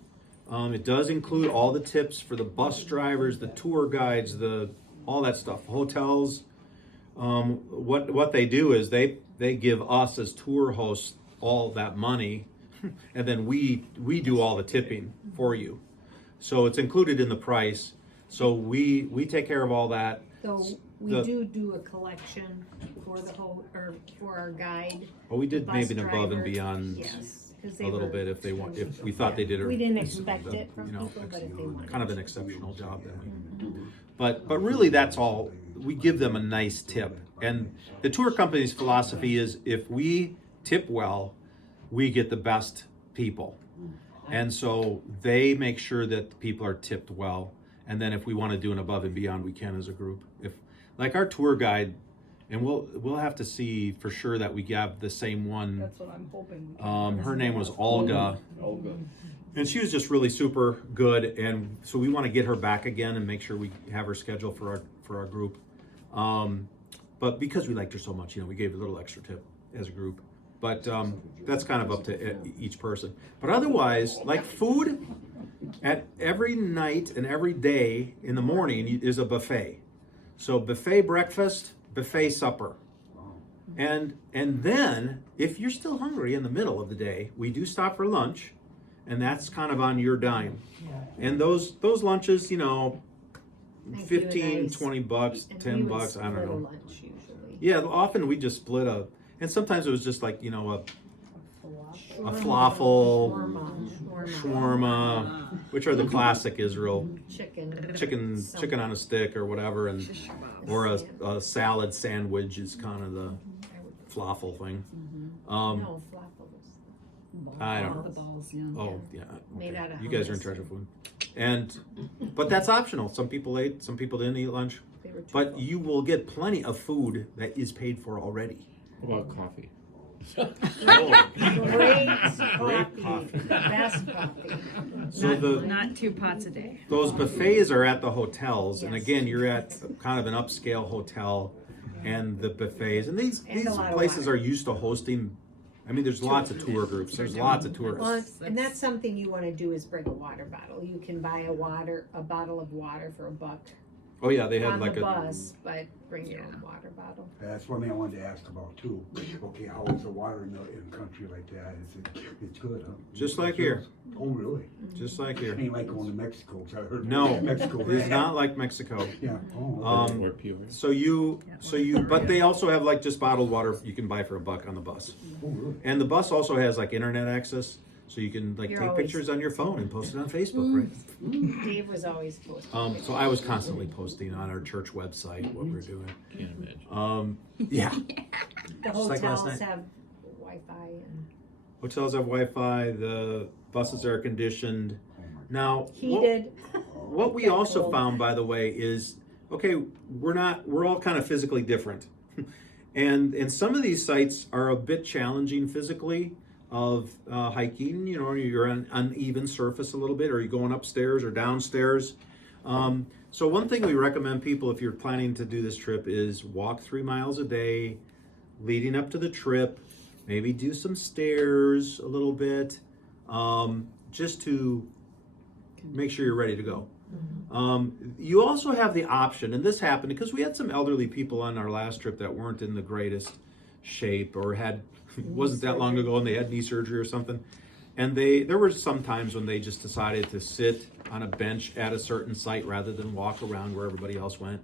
It does include all the tips for the bus drivers, the tour guides, all that stuff. Hotels. What they do is they give us as tour hosts all that money, and then we do all the tipping for you. So it's included in the price. So we take care of all that. So The- we do a collection for the whole, or for our guide. Well, we did bus maybe an above and driver. beyond Yes, 'cause a they little were- bit if we thought they did We didn't it's, expect it from people, but if they wanted. kind of an exceptional job then. But really that's all. We give them a nice tip. And the tour company's philosophy is if we tip well, we get the best people. And so they make sure that the people are tipped well. And then if we want to do an above and beyond, we can as a group. If like our tour guide, and we'll have to see for sure that we have the same one. That's what I'm hoping. Her name was Olga. Olga. And she was just really super good, and so we want to get her back again and make sure we have her scheduled for our group. But because we liked her so much, we gave a little extra tip as a group. But that's kind of up to each person. But otherwise, like food, at every night and every day in the morning is a buffet. So buffet breakfast, buffet supper. And then if you're still hungry in the middle of the day, we do stop for lunch. And that's kind of on your dime. And those lunches, I do a 15, nice- $20, and we $10, would I don't split a know. lunch usually. Yeah, often we just split and sometimes it was just like, a falafel, shawarma, which are the classic Israel chicken on a stick or whatever, or a salad sandwich is kind of the falafel thing. No, falafel was I don't. The balls, yeah. Oh yeah, Made out of you guys are in hummus. charge of food, but that's optional. Some people ate, some people didn't eat lunch. they were But triple. you will get plenty of food that is paid for already. What about coffee? Great coffee, the best coffee. So Not 2 pots a day. those buffets are at the hotels, and Yes. again, you're at kind of an upscale hotel, and the buffets, and these And a lot of places water. are used to hosting. I mean, there's lots of tour groups. There's lots of tourists. Well, and that's something you want to do is bring a water bottle. You can buy a bottle of water for $1 Oh yeah, they had on like the a. bus, but bring your own water bottle. That's one thing I wanted to ask about too. Okay, how is the water in a country like that? It's good, huh? Just like here. Oh, really? Just like It here. ain't like going to Mexico, 'cause I heard No, Mexico. it's not like Mexico. Yeah. Oh, Or pure. So you, but they also have like just bottled water you can buy for $1 on the bus. oh, really? And the bus also has like internet access, so you can like You're take always- pictures on your phone and post it on Facebook, right? Dave was always posting. So I was constantly posting on our church website what we're doing. Can't imagine. Yeah, The just like last hotels night. have Wi-Fi and hotels have Wi-Fi. The buses are conditioned. Now, heated. what we also found, by the way, is okay. We're all kind of physically different, and some of these sites are a bit challenging physically. Of hiking, you're on uneven surface a little bit, or you're going upstairs or downstairs. So one thing we recommend people, if you're planning to do this trip, is walk 3 miles a day leading up to the trip. Maybe do some stairs a little bit, just to make sure you're ready to go. You also have the option, and this happened because we had some elderly people on our last trip that weren't in the greatest shape or had wasn't that long ago and they had knee surgery or something. And there were some times when they just decided to sit on a bench at a certain site rather than walk around where everybody else went,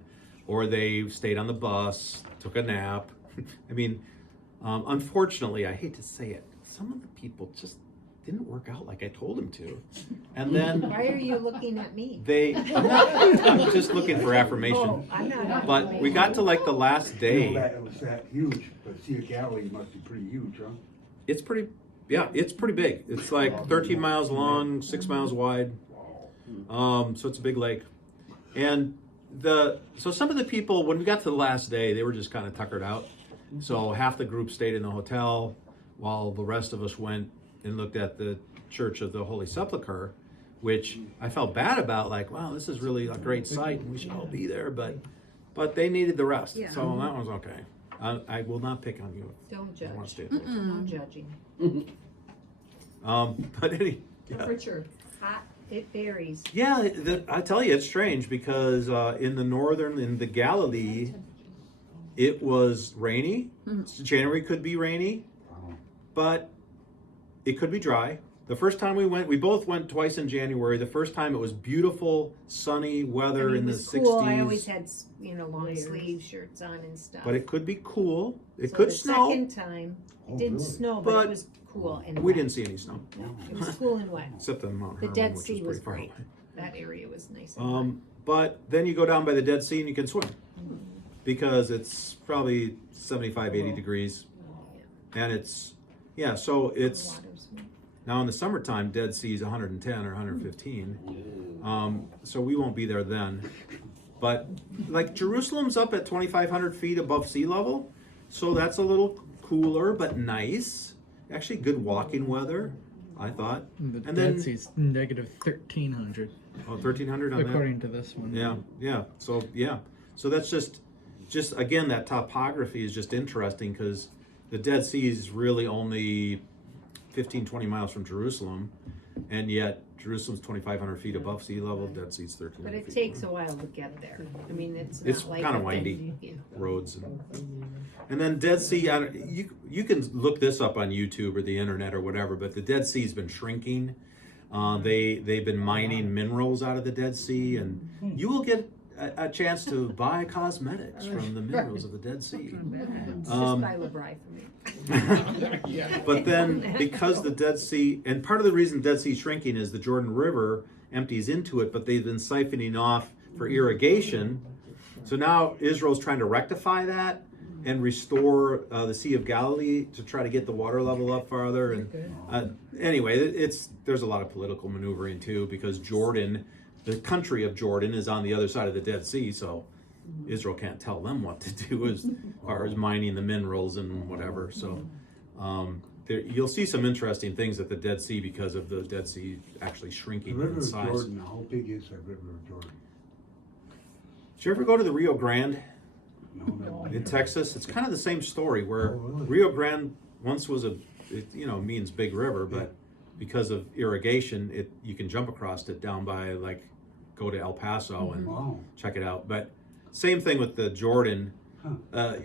or they stayed on the bus, took a nap. I mean, unfortunately, I hate to say it, some of the people just didn't work out like I told them to. And then Why are you looking at me? I'm just looking for affirmation. Oh, I'm not. But we got to like the last You know, day. that was that huge, but Sea of Galilee must be pretty huge, huh? It's pretty, yeah, it's pretty big. It's like 13 miles long, 6 miles wide. So it's a big lake. And so some of the people, when we got to the last day, they were just kind of tuckered out. So half the group stayed in the hotel while the rest of us went and looked at the Church of the Holy Sepulchre, which I felt bad about, like, wow, this is really a great site and we should all be there, but they needed the rest. Yeah. So that was okay. I will not pick on you. Don't if judge. you want to stay there. No judging. But yeah. Temperature. Hot, it varies. Yeah, I tell you, it's strange because in the Galilee, it was rainy. January could be rainy, but it could be dry. The first time we both went twice in January. The first time it was beautiful, sunny weather I mean, in it the was 60s. cool. I always had, long sleeve shirts on and stuff. But it could be cool. It So could the snow. second time, it didn't really? snow, but But it was cool and We wet. didn't see any snow. No, it was cool and wet. Except the Mount The Hermon, Dead which Sea is was pretty far great. away. That area was nice and wet. But then you go down by the Dead Sea and you can swim because it's probably 75, 80 degrees. And so it's Water's wet. now in the summertime, Dead Sea is 110 or 115. So we won't be there then. But like Jerusalem's up at 2,500 feet above sea level. So that's a little cooler, but nice. Actually, good walking weather, I thought. The And Dead then- Sea's negative 1,300, Oh, 1,300 on that? according to this one. Yeah. So that's just again, that topography is just interesting because the Dead Sea is really only 15, 20 miles from Jerusalem, and yet Jerusalem's 2,500 feet above sea level. Dead Sea's 1,300 But it feet. takes a while to get there. I mean, it's It's not like kinda a big- windy. yeah. Roads and then Dead Sea. You can look this up on YouTube or the internet or whatever. But the Dead Sea's been shrinking. They've been mining minerals out of the Dead Sea, and you will get a chance to buy cosmetics from the minerals of the Dead Sea. It's Um, just by LeBry for me. But then, because the Dead Sea, and part of the reason Dead Sea shrinking is the Jordan River empties into it, but they've been siphoning off for irrigation. So now Israel's trying to rectify that and restore the Sea of Galilee to try to get the water level up farther. And anyway, there's a lot of political maneuvering too, because Jordan, the country of Jordan, is on the other side of the Dead Sea, so Israel can't tell them what to do as far as mining the minerals and whatever. So you'll see some interesting things at the Dead Sea because of the Dead Sea actually The shrinking River in of size. Jordan, how big is the River of Jordan? Did you ever go to the Rio Grande No. in Texas? It's kind of the same story where Oh, really? Rio Grande once was means big river, but because of irrigation, you can jump across it down by go to El Paso and Wow. check it out. But same thing with the Jordan. Huh.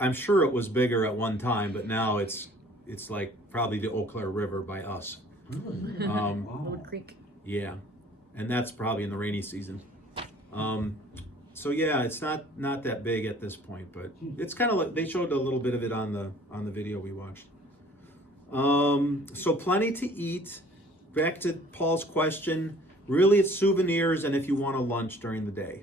I'm sure it was bigger at one time, but now it's like probably the Eau Claire River by us. Really? Um, Little creek. yeah, and that's probably in the rainy season. So yeah, it's not that big at this point, but it's kind of like they showed a little bit of it on the video we watched. So plenty to eat. Back to Paul's question. Really, it's souvenirs, and if you want a lunch during the day,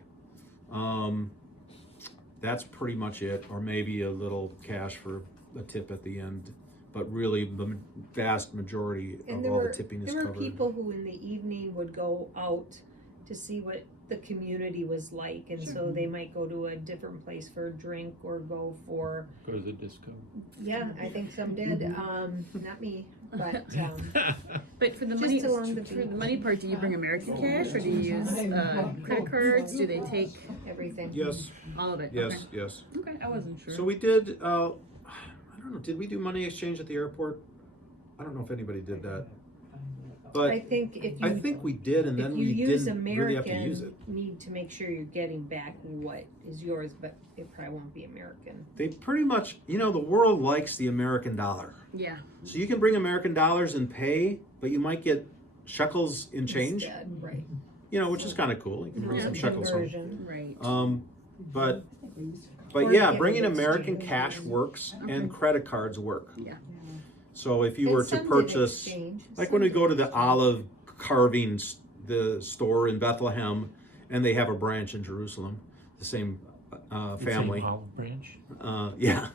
that's pretty much it. Or maybe a little cash for a tip at the end. But really, the vast majority And of there all were the tipping is there were covered. people who in the evening would go out to see what the community was like, and so they might go to a different place for a drink or go for. Go to the disco. Yeah, I think some did. Not me, but But for the Just money, along the for the beach. money part, do you bring American cash or do you use credit cards? Do they take everything. Yes, all of it? yes, yes. Okay, I wasn't sure. So we did, I don't know, did we do money exchange at the airport? I don't know if anybody did that. But I think if I you, think we did, and if then you we use didn't really have to use American, it. need to make sure you're getting back what is yours, but it probably won't be American. They pretty much, you know, the world likes the American dollar. Yeah. So you can bring American dollars and pay, but you might get shekels in change, Instead, right. you know, which is kind of cool. You can bring some shekels home. Conversion. Right. But Or yeah, you bringing can American exchange. cash works, and credit cards work. Yeah. So if you And were to some did purchase, exchange. like Some when we did go to the exchange. olive carvings, the store in Bethlehem, and they have a branch in Jerusalem, the same family. Same olive branch. Yeah,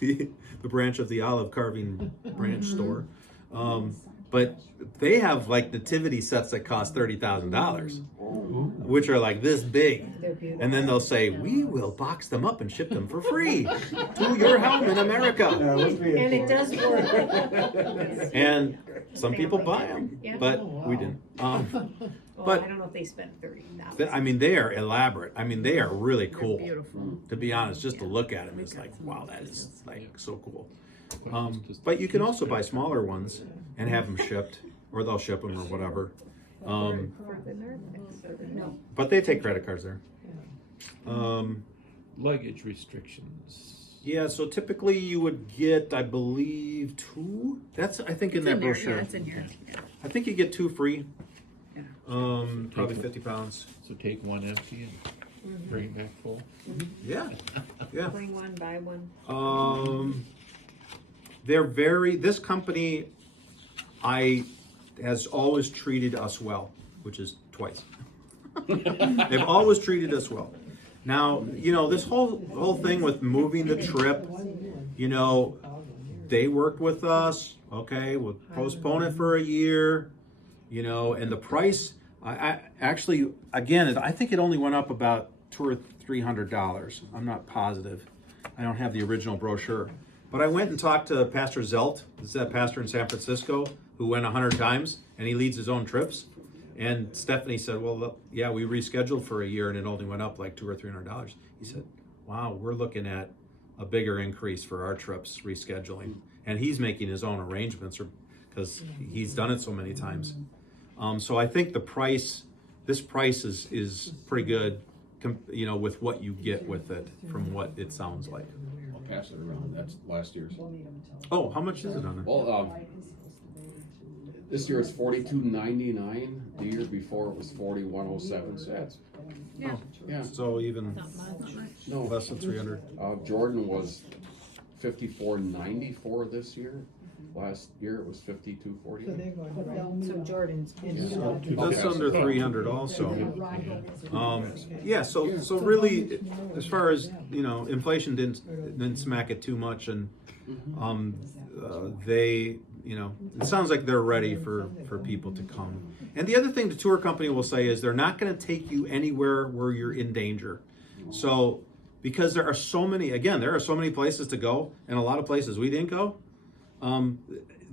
the branch of the olive carving branch store. But they have like nativity sets that cost $30,000, which are like this big. They're beautiful. And then they'll say, "We will box them up and ship them for free to your home in America." Yeah, let's be And it informed. does work. And some people buy them, Yeah. but Oh, we wow. didn't. Well, but- I don't know if they spent $30. I mean, they are elaborate. I mean, they are really cool. Beautiful. To be honest, just to look at them is like, wow, that is like so cool. Just- But you can also buy smaller ones and have them shipped, or they'll ship them or whatever. For the Nordics, or the- no. But they take credit cards there. Luggage restrictions. Yeah, so typically you would get, I believe, 2. That's, I think, in that there, brochure. Yeah, it's in here. Yeah. I think you get 2 free. Yeah. Probably 50 pounds. So take one empty and bring it back full. Yeah, yeah. Bring one, buy one. This company has always treated us well, which is twice. They've always treated us well. Now, you know, this whole thing with moving the trip, you know, they worked with us, okay, we'll postpone it for a year, you know, and the price, I actually, again, I think it only went up about $200 or $300. I'm not positive. I don't have the original brochure. But I went and talked to Pastor Zelt, this is that pastor in San Francisco, who went 100 times, and he leads his own trips. And Stephanie said, well, yeah, we rescheduled for a year, and it only went up like $200 or $300. He said, wow, we're looking at a bigger increase for our trips rescheduling. And he's making his own arrangements because he's done it so many times. So I think this price is pretty good, you know, with what you get with it from what it sounds like. I'll pass it around. That's last year's. Oh, how much is it on there? Well, this year it's $42.99. The year before it was $41.07. So that's, Yeah. yeah, So even Not much. no. less than 300. Jordan was $54.94 this year. Last year it was So $52.48. they're going to. So Jordan's. That's under 300 also. Yeah, so really, as far as, you know, inflation didn't smack it too much, and they, you know, it sounds like they're ready for people to come. And the other thing the tour company will say is they're not going to take you anywhere where you're in danger. So, because there are so many places to go, and a lot of places we didn't go.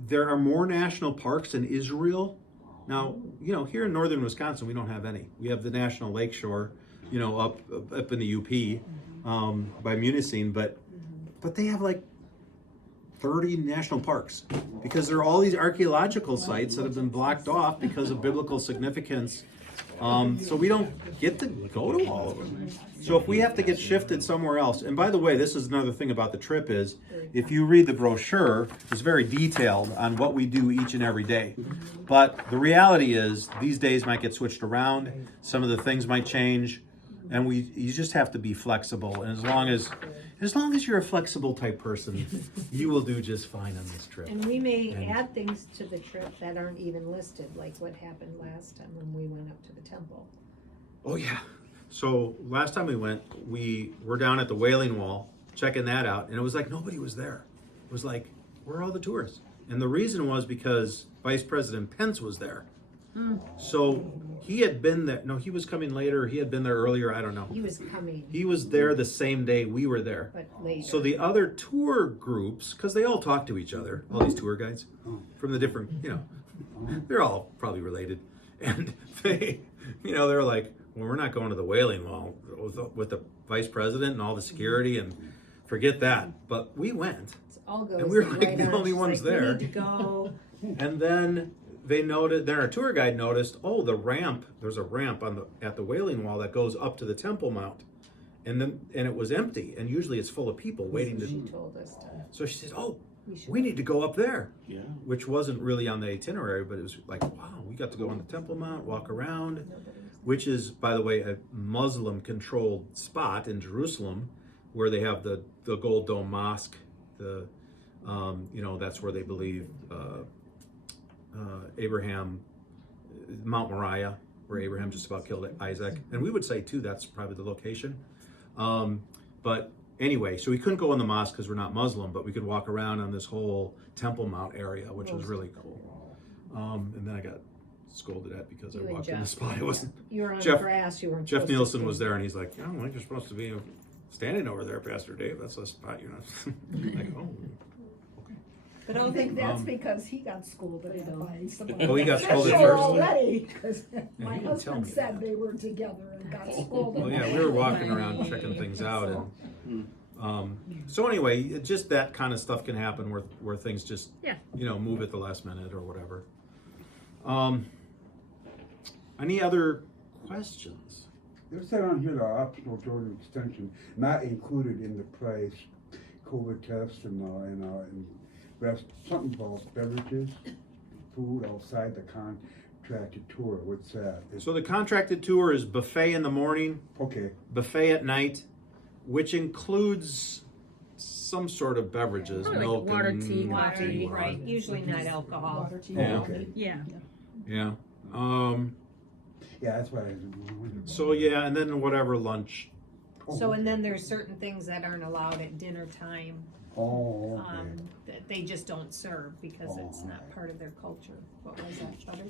There are more national parks in Israel. Now, you know, here in northern Wisconsin, we don't have any. We have the National Lakeshore, you know, up in the UP by Munising, but they have like 30 national parks because there are all these archaeological sites that have been blocked off because of biblical significance. So we don't get to go to all of them. So if we have to get shifted somewhere else, and by the way, this is another thing about the trip is, if you read the brochure, it's very detailed on what we do each and every day. But the reality is, these days might get switched around, some of the things might change, and you just have to be flexible. And as long as you're a flexible type person, you will do just fine on this trip. And we may add things to the trip that aren't even listed, like what happened last time when we went up to the temple. Oh yeah. So last time we went, we were down at the Wailing Wall, checking that out, and it was like nobody was there. It was like, where are all the tourists? And the reason was because Vice President Pence was there. So he had been there. No, he was coming later. He had been there earlier. I don't know. He was coming, He was there the same day we were there. but later. So the other tour groups, because they all talk to each other, all these tour guides from the different, you know, they're all probably related. And they, you know, they're like, well, we're not going to the Wailing Wall with the vice president and all the security, and forget that. But we went. All goes and we were right like the on. only She's ones like, there. We need to go. And then they noted, then our tour guide noticed, oh, the ramp, there's a ramp at the Wailing Wall that goes up to the Temple Mount. And it was empty, and usually it's full of people waiting She to, told us to, so she said, oh, should. we need to go up there. Yeah. Which wasn't really on the itinerary, but it was like, wow, we got to go on the Temple Mount, walk around, which is, by the way, a Muslim-controlled spot in Jerusalem, where they have the Gold Dome Mosque. That's where they believe Abraham, Mount Moriah, where Abraham just about killed Isaac, and we would say too that's probably the location. But anyway, so we couldn't go in the mosque because we're not Muslim, but we could walk around on this whole Temple Mount area, which was really cool. And then I got scolded at because You I and walked in the Jeff. spot. I wasn't. You were on Jeff- grass, you weren't Jeff supposed to Nielsen stand. was there, and he's like, "I don't think you're supposed to be standing over there, Pastor Dave. That's a spot you're not." Like, oh. But I don't think that's Um, because he got scolded I at don't. by somebody. Oh, he got scolded Sure, first? already, because Yeah, my he didn't tell husband me said that. they were together and got scolded. Well, yeah, we were walking around checking things out, and so anyway, it just that kind of stuff can happen where things just Yeah. move at the last minute or whatever. Any other questions? It said on here the optional Jordan extension not included in the price, COVID tests and rest, something about beverages, food outside the contracted tour. What's that? So the contracted tour is buffet in the morning, Okay, buffet at night, which includes some sort of beverages, Probably like milk water, and tea, Water, coffee. right, usually not alcohol. Water, tea, Yeah. coffee. Yeah. Yeah. yeah, that's why I was. So yeah, and then whatever lunch. So, and then there's certain things that aren't allowed at dinner time, Oh, okay. that they just don't serve because it's Oh, not alright. part of their culture. What was that, butter?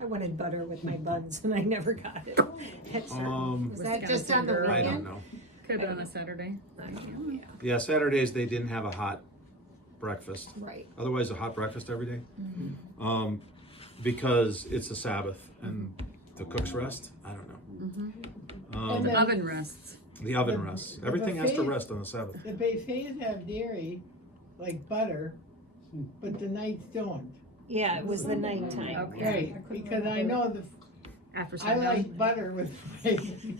I wanted butter with my buns and I never got it. It's- Um, Was Was that it just kinda on the tender? I don't weekend? know. Could have been on a Saturday. Yeah, Yeah, Saturdays they didn't have a hot breakfast. right. Otherwise, a hot breakfast every day. Because it's a Sabbath and the cooks rest. I don't know. And The then- oven rests. The oven rests. Everything has to buffet- rest on the Sabbath. The buffets have dairy, like butter, but the nights don't. Yeah, it was the nighttime. Okay. Right, because I know After I sundown. like butter with,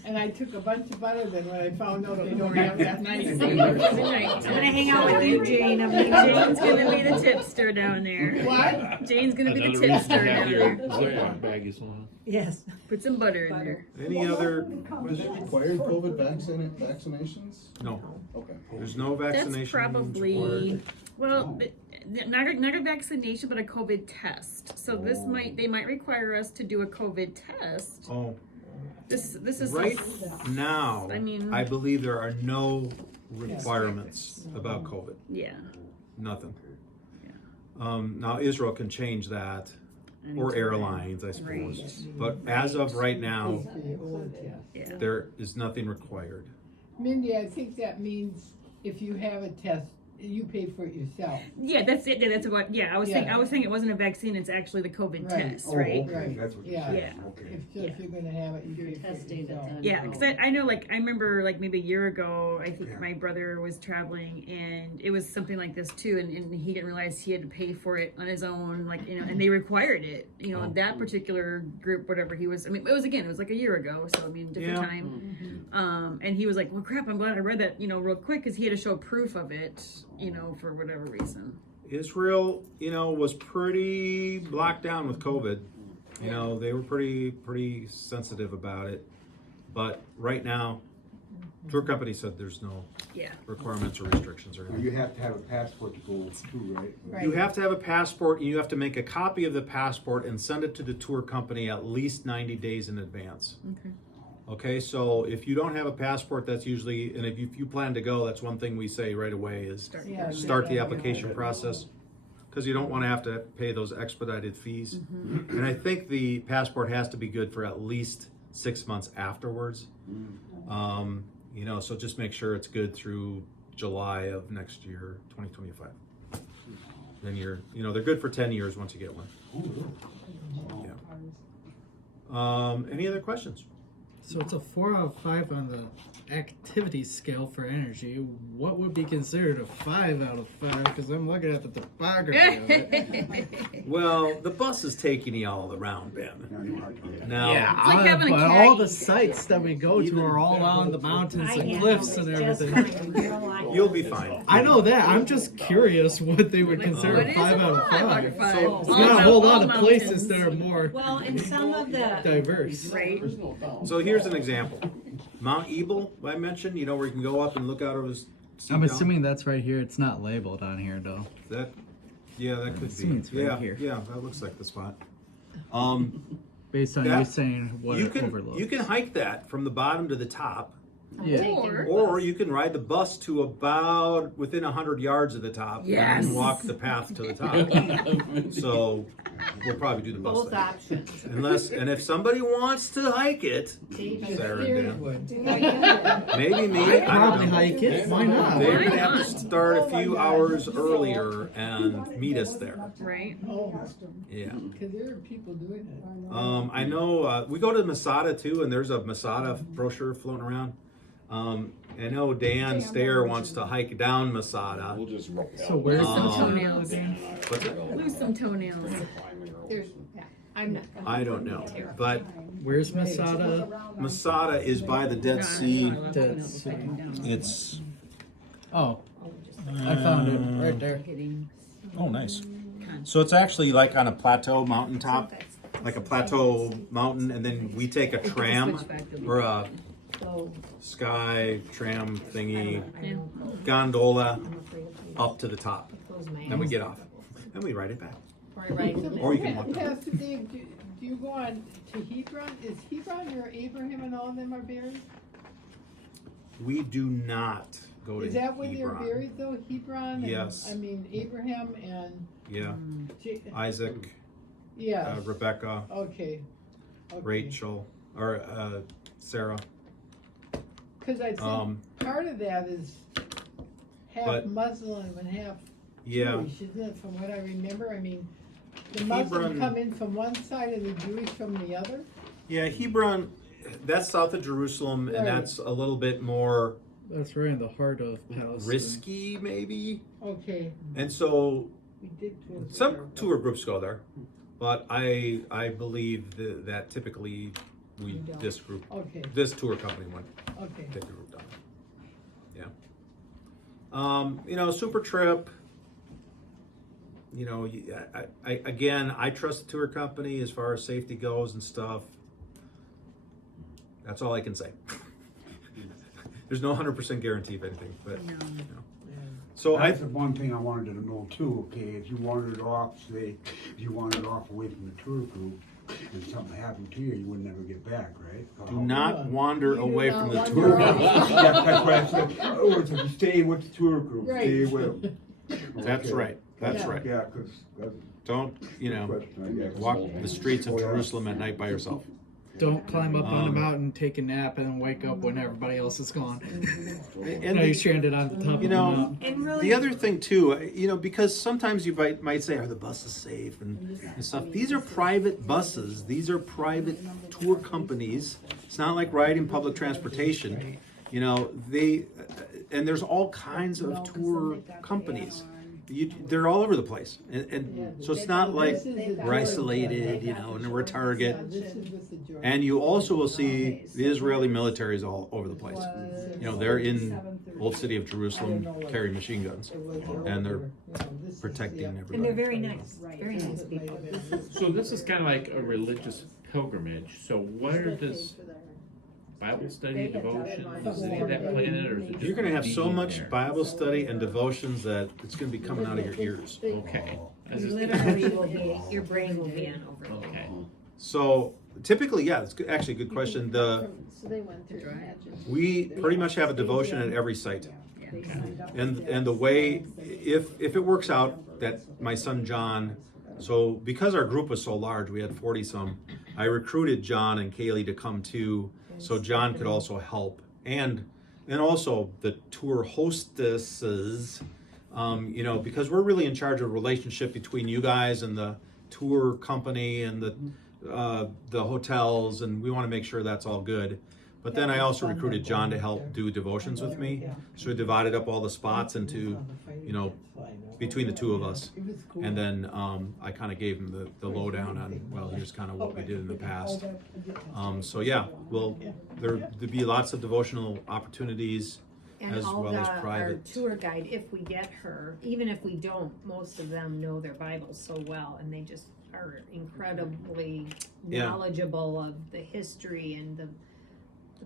and I took a bunch of butter then when I found out they don't have that nice. Good night. I'm gonna hang out with you, Jane. I'm Jane's gonna gonna be the tipster down there. What? Jane's gonna be the Another reason tipster to have down your there. Ziploc bag is on. Yes. Put some butter in there. Any other? Does it require COVID vaccinations? No. Okay. There's no That's vaccination. probably, required. well, not a vaccination, but a COVID test. So they might require us to do a COVID test. Oh, This is right now, I mean- I believe there are no requirements about COVID. Yeah. Nothing. Now Israel can change that, or airlines, I suppose. But as of right now, Yeah. there is nothing required. Mindy, I think that means if you have a test, you pay for it yourself. Yeah, that's it. That's what. Yeah, I was saying it wasn't a vaccine. It's actually the COVID Right. test, Oh, right? okay, Right. that's what you're Yeah. saying. Yeah. Okay. If you're gonna have it, you pay for it yourself. Yeah, because I know, like, I remember, like, maybe a year ago, I think Yeah. my brother was traveling, and it was something like this, too, and he didn't realize he had to pay for it on his own, like, and they required it, Oh. that particular group, whatever he was, I mean, it was like a year ago, so, I mean, different Yeah. time. And he was like, well, crap, I'm glad I read that, real quick, because he had to show proof of it, for whatever reason. Israel, was pretty locked down with COVID. They were pretty sensitive about it. But right now, tour company said there's no Yeah. requirements or restrictions or Now, anything. you have to have a passport to go too, right? Right. You have to have a passport, and you have to make a copy of the passport and send it to the tour company at least 90 days in advance. Okay. Okay, so if you don't have a passport, that's usually, and if you plan to go, that's one thing we say right away is Yeah, start the yeah. application process, because you don't want to have to pay those expedited fees. Mm-hmm. And I think the passport has to be good for at least 6 months afterwards. So just make sure it's good through July of next year, 2025. Then they're good for 10 years once you get one. Yeah. Any other questions? So it's a 4 out of 5 on the activity scale for energy. What would be considered a 5 out of 5? Because I'm looking at the topography of it. Well, the bus is taking you all around, Ben. Now, It's like having a but cat. all the sites that we go to are all on the mountains and cliffs and everything. you'll be fine. I know that. I'm just curious what they would consider What a is 5 a out of 5 out 5. of 5? So- There's not a whole lot of All places that mountains. are more Well, and some of the, diverse. Right. So here's an example. Mount Ebal, I mentioned, you know, where you can go up and look out over. I'm assuming that's right here. It's not labeled on here though. That, yeah, that could be. assuming it's right Yeah, here. yeah, that looks like the spot. Based on That- you saying what You it can overlooks. hike that from the bottom to the top, Yeah. or you can ride the bus to about within 100 yards of the top Yes. and walk the path to the top. So we'll probably do the bus Both thing. options. And if somebody wants to hike it, Sarah and Dan, would. maybe me, I'd I probably don't know. hike it. Why not? They're gonna have to start a few hours earlier and meet us there. Right. Oh, Yeah. because there are people doing it. I know we go to Masada too, and there's a Masada brochure floating around. I know Dan Stair wants to hike down Masada. We'll just. So where's Lose some Um, toenails. What's it? Lose some toenails. There's, yeah, I'm not. I don't know, but Where's Masada? Masada is by the Dead Sea. Dead Sea. It's Oh, I found it right there. oh nice. So it's actually like on a plateau mountaintop, like a plateau mountain, and then we take a tram or a so, sky tram thingy Yeah. gondola up to the top. those Then we get off, and we ride it back. Right. Or you can walk down. Pastor Dave, do you go on to Hebron? Is Hebron where Abraham and all of them are buried? We do not go to Is that where they're Hebron. buried though, Hebron? and- Yes. I mean, Abraham and, Yeah, Isaac, yeah, Rebecca, okay. Okay. Rachel, or Sarah. Cause I Um, think part of that is half but- Muslim and half Yeah, Jewish, isn't it, from what I remember? I mean, the Muslims Hebron- come in from one side and the Jewish from the other? yeah. Hebron, that's south of Jerusalem, and Right. that's a little bit more That's right in the heart of Palestine. risky, maybe. Okay, And so we did. tour some there. tour groups go there, but I believe that typically this group, Okay, this tour company went okay. take the group down. Yeah. You know, Super Trip. You know, I trust the tour company as far as safety goes and stuff. That's all I can say. There's no 100% guarantee of anything, but you know. So That's the one thing I wanted to know too, okay, if you wandered off, say, if you wandered off away from the tour group and something happened to you, you would never get back, right? do not wander You do away not from the wander tour off. group. That's why I said, oh, it's if you stay with the tour group, stay Right. with them. That's Okay. right. That's Yeah. right. Yeah, cause that's Don't, you a know, question, I guess. walk the streets of Jerusalem at night by yourself. Don't climb up on a mountain, take a nap, and then wake up when everybody else is gone. And Now you're stranded on the top of you the know, mountain. And really, the other thing too, you know, because sometimes you might say, are the buses safe and stuff. These are private buses. These are private tour companies. It's not like riding public transportation. You know, and there's all kinds of tour companies. They're all over the place. And so it's not like we're isolated, you know, and we're Target. This is with the Jordan. And you also will see the Israeli military is all over the place. You know, they're in Old City of Jerusalem carrying machine guns, and they're protecting and they're everybody. very nice, very nice people. So this is kind of like a religious pilgrimage. So where does Bible study, devotion, is any of that planned, or is it just You're going to have so being much there? Bible study and devotions that it's going to be coming out of your ears. Okay. This is- Literally will be, your brain will be on overload. Okay. So typically, yeah, it's actually a good question. So they went through Imagine. We pretty much have a devotion at every site. And the way, if it works out that my son John, so because our group was so large, we had 40 some, I recruited John and Kaylee to come too, so John could also help. And also the tour hostesses, you know, because we're really in charge of the relationship between you guys and the tour company and the hotels, and we want to make sure that's all good. But then I also recruited John to help do devotions with me. So we divided up all the spots into, you know, between the two of us. It was cool. And then I kind of gave him the lowdown on, well, here's kind of what we did in the past. So yeah, well, there'd be lots of devotional opportunities And as all well as our private. tour guide, if we get her, even if we don't, most of them know their Bibles so well, and they just are incredibly Yeah. knowledgeable of the history and the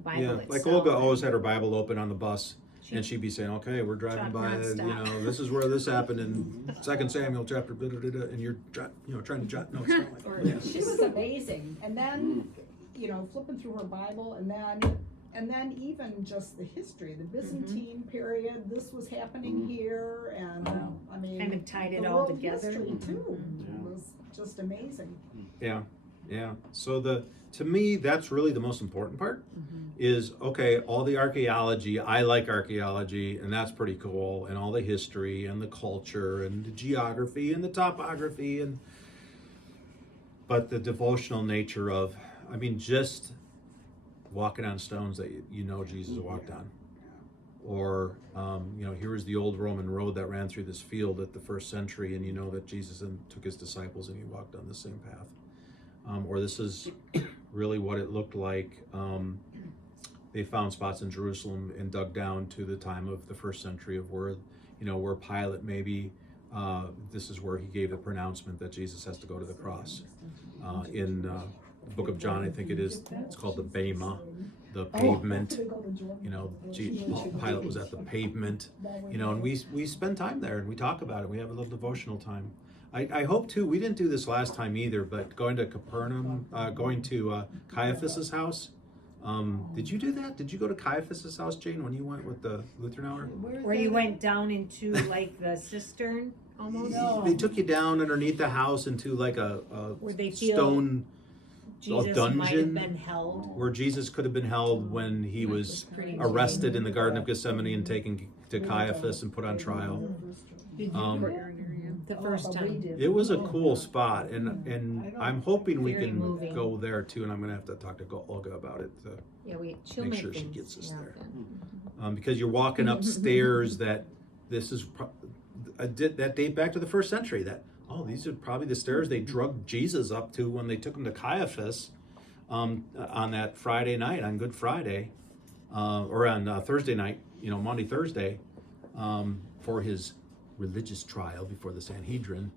Bible Yeah, itself. like Olga always had her Bible open on the bus, She- and she'd be saying, "Okay, we're driving by, you nonstop. know, this is where this happened in 2 Samuel chapter, da, da, da, da," and you're, trying to jot notes down. Like, Or- yeah. She was amazing, and then, you know, flipping through her Bible, and then even just the history, the Byzantine period, this was happening here, and, I mean. Kind of tied it the all world together. history too, Yeah. was just amazing. Yeah, yeah. So to me, that's really the most important part. Is okay. All the archaeology, I like archaeology, and that's pretty cool, and all the history and the culture and the geography and the topography but the devotional nature of, I mean, just walking on stones that you know Jesus walked on, or you know, here is the old Roman road that ran through this field at the first century, and you know that Jesus took his disciples and he walked on the same path. Or this is really what it looked like. They found spots in Jerusalem and dug down to the time of the first century of where, you know, where Pilate maybe, this is where he gave the pronouncement that Jesus has to go to the cross. In the book of John, I think it is, it's called the Bema, the pavement. You know, Pilate was at the pavement, you know, and we spend time there and we talk about it. We have a little devotional time. I hope too, we didn't do this last time either, but going to Capernaum, going to Caiaphas's house. Did you do that? Did you go to Caiaphas's house, Jane, when you went with the Lutheran Hour? Where you went down into like the cistern almost? No. They took you down underneath the house into like a Where they feel stone Jesus dungeon might have been held. where Jesus could have been held when he was Pretty arrested in the Garden of Gethsemane and taken to Caiaphas and put on trial. Did you Um, do it? The first time. It was a cool spot, and I'm hoping we Very can moving. go there too. And I'm gonna have to talk to Olga about it Yeah, she'll Make make sure she things gets us there. happen. because you're walking up stairs that this is that date back to the first century. That these are probably the stairs they drugged Jesus up to when they took him to Caiaphas on that Friday night, on Good Friday, or on Thursday night. You know, Monday, Thursday, for his religious trial before the Sanhedrin.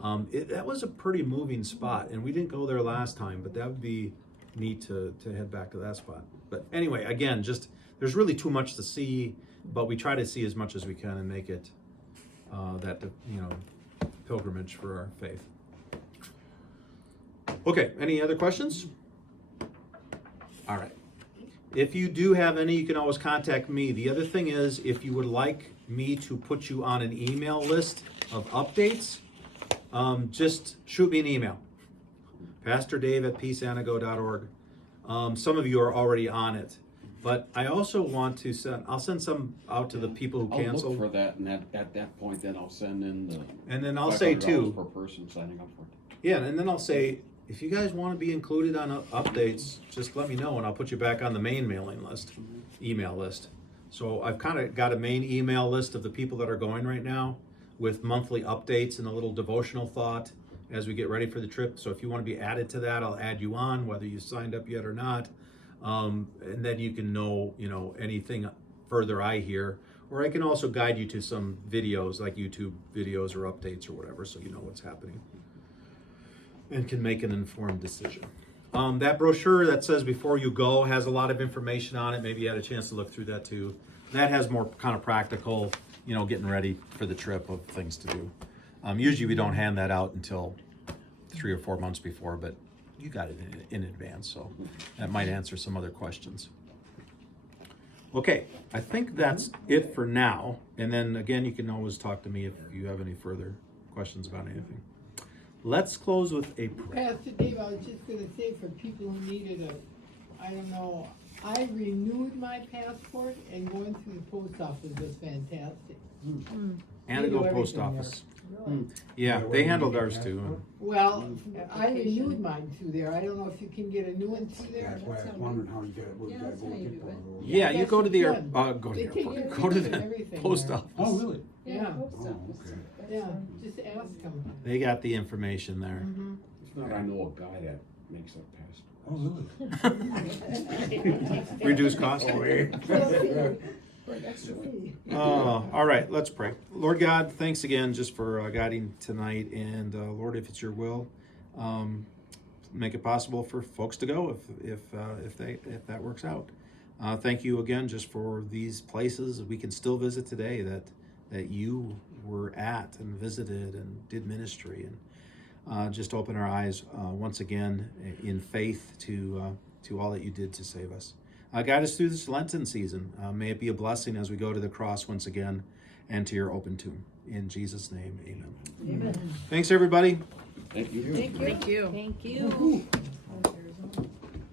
That was a pretty moving spot, and we didn't go there last time, but that would be neat to head back to that spot. But anyway, again, just there's really too much to see, but we try to see as much as we can and make it that pilgrimage for our faith. Okay, any other questions? All right. If you do have any, you can always contact me. The other thing is, if you would like me to put you on an email list of updates, just shoot me an email. PastorDave@peaceanago.org. Some of you are already on it, but I also want to I'll send some out to the people who I'll look canceled. for that, and at that point, then I'll send in the. And then I'll say $500 too, per person signing up for it. yeah, and then I'll say, if you guys want to be included on updates, just let me know and I'll put you back on the main mailing list, email list. So I've kind of got a main email list of the people that are going right now with monthly updates and a little devotional thought as we get ready for the trip. So if you want to be added to that, I'll add you on, whether you signed up yet or not. And then you can know, anything further I hear, or I can also guide you to some videos like YouTube videos or updates or whatever, so you know what's happening and can make an informed decision. That brochure that says Before You Go has a lot of information on it. Maybe you had a chance to look through that too. That has more kind of practical, getting ready for the trip of things to do. Usually we don't hand that out until 3 or 4 months before, but you got it in advance, so that might answer some other questions. Okay, I think that's it for now. And then again, you can always talk to me if you have any further questions about anything. Let's close with a prayer. Pastor Dave, I was just gonna say for people who needed I renewed my passport, and going through the post office was fantastic. And to go post office. Yeah, they handled ours too. Well, I renewed mine through there. I don't know if you can get a new one through there. That's why I was wondering how you get it, where you gotta go get one of those. Yeah, you Yes, go to the you air, can. go to They the take airport, care go to of the everything post there. office. Oh, really? Yeah, Oh, okay. yeah, just ask them. They got the information there. If not, I know a guy that makes up past. Oh, really? Reduce cost. Oh, yeah. For an extra fee. All right, let's pray. Lord God, thanks again just for guiding tonight, and Lord, if it's your will, make it possible for folks to go if that works out. Thank you again just for these places we can still visit today that you were at and visited and did ministry, and just open our eyes once again in faith to all that you did to save us. Guide us through this Lenten season. May it be a blessing as we go to the cross once again and to your open tomb. In Jesus' name, amen. Amen. Thanks, everybody. Thank you. Thank you. Thank you.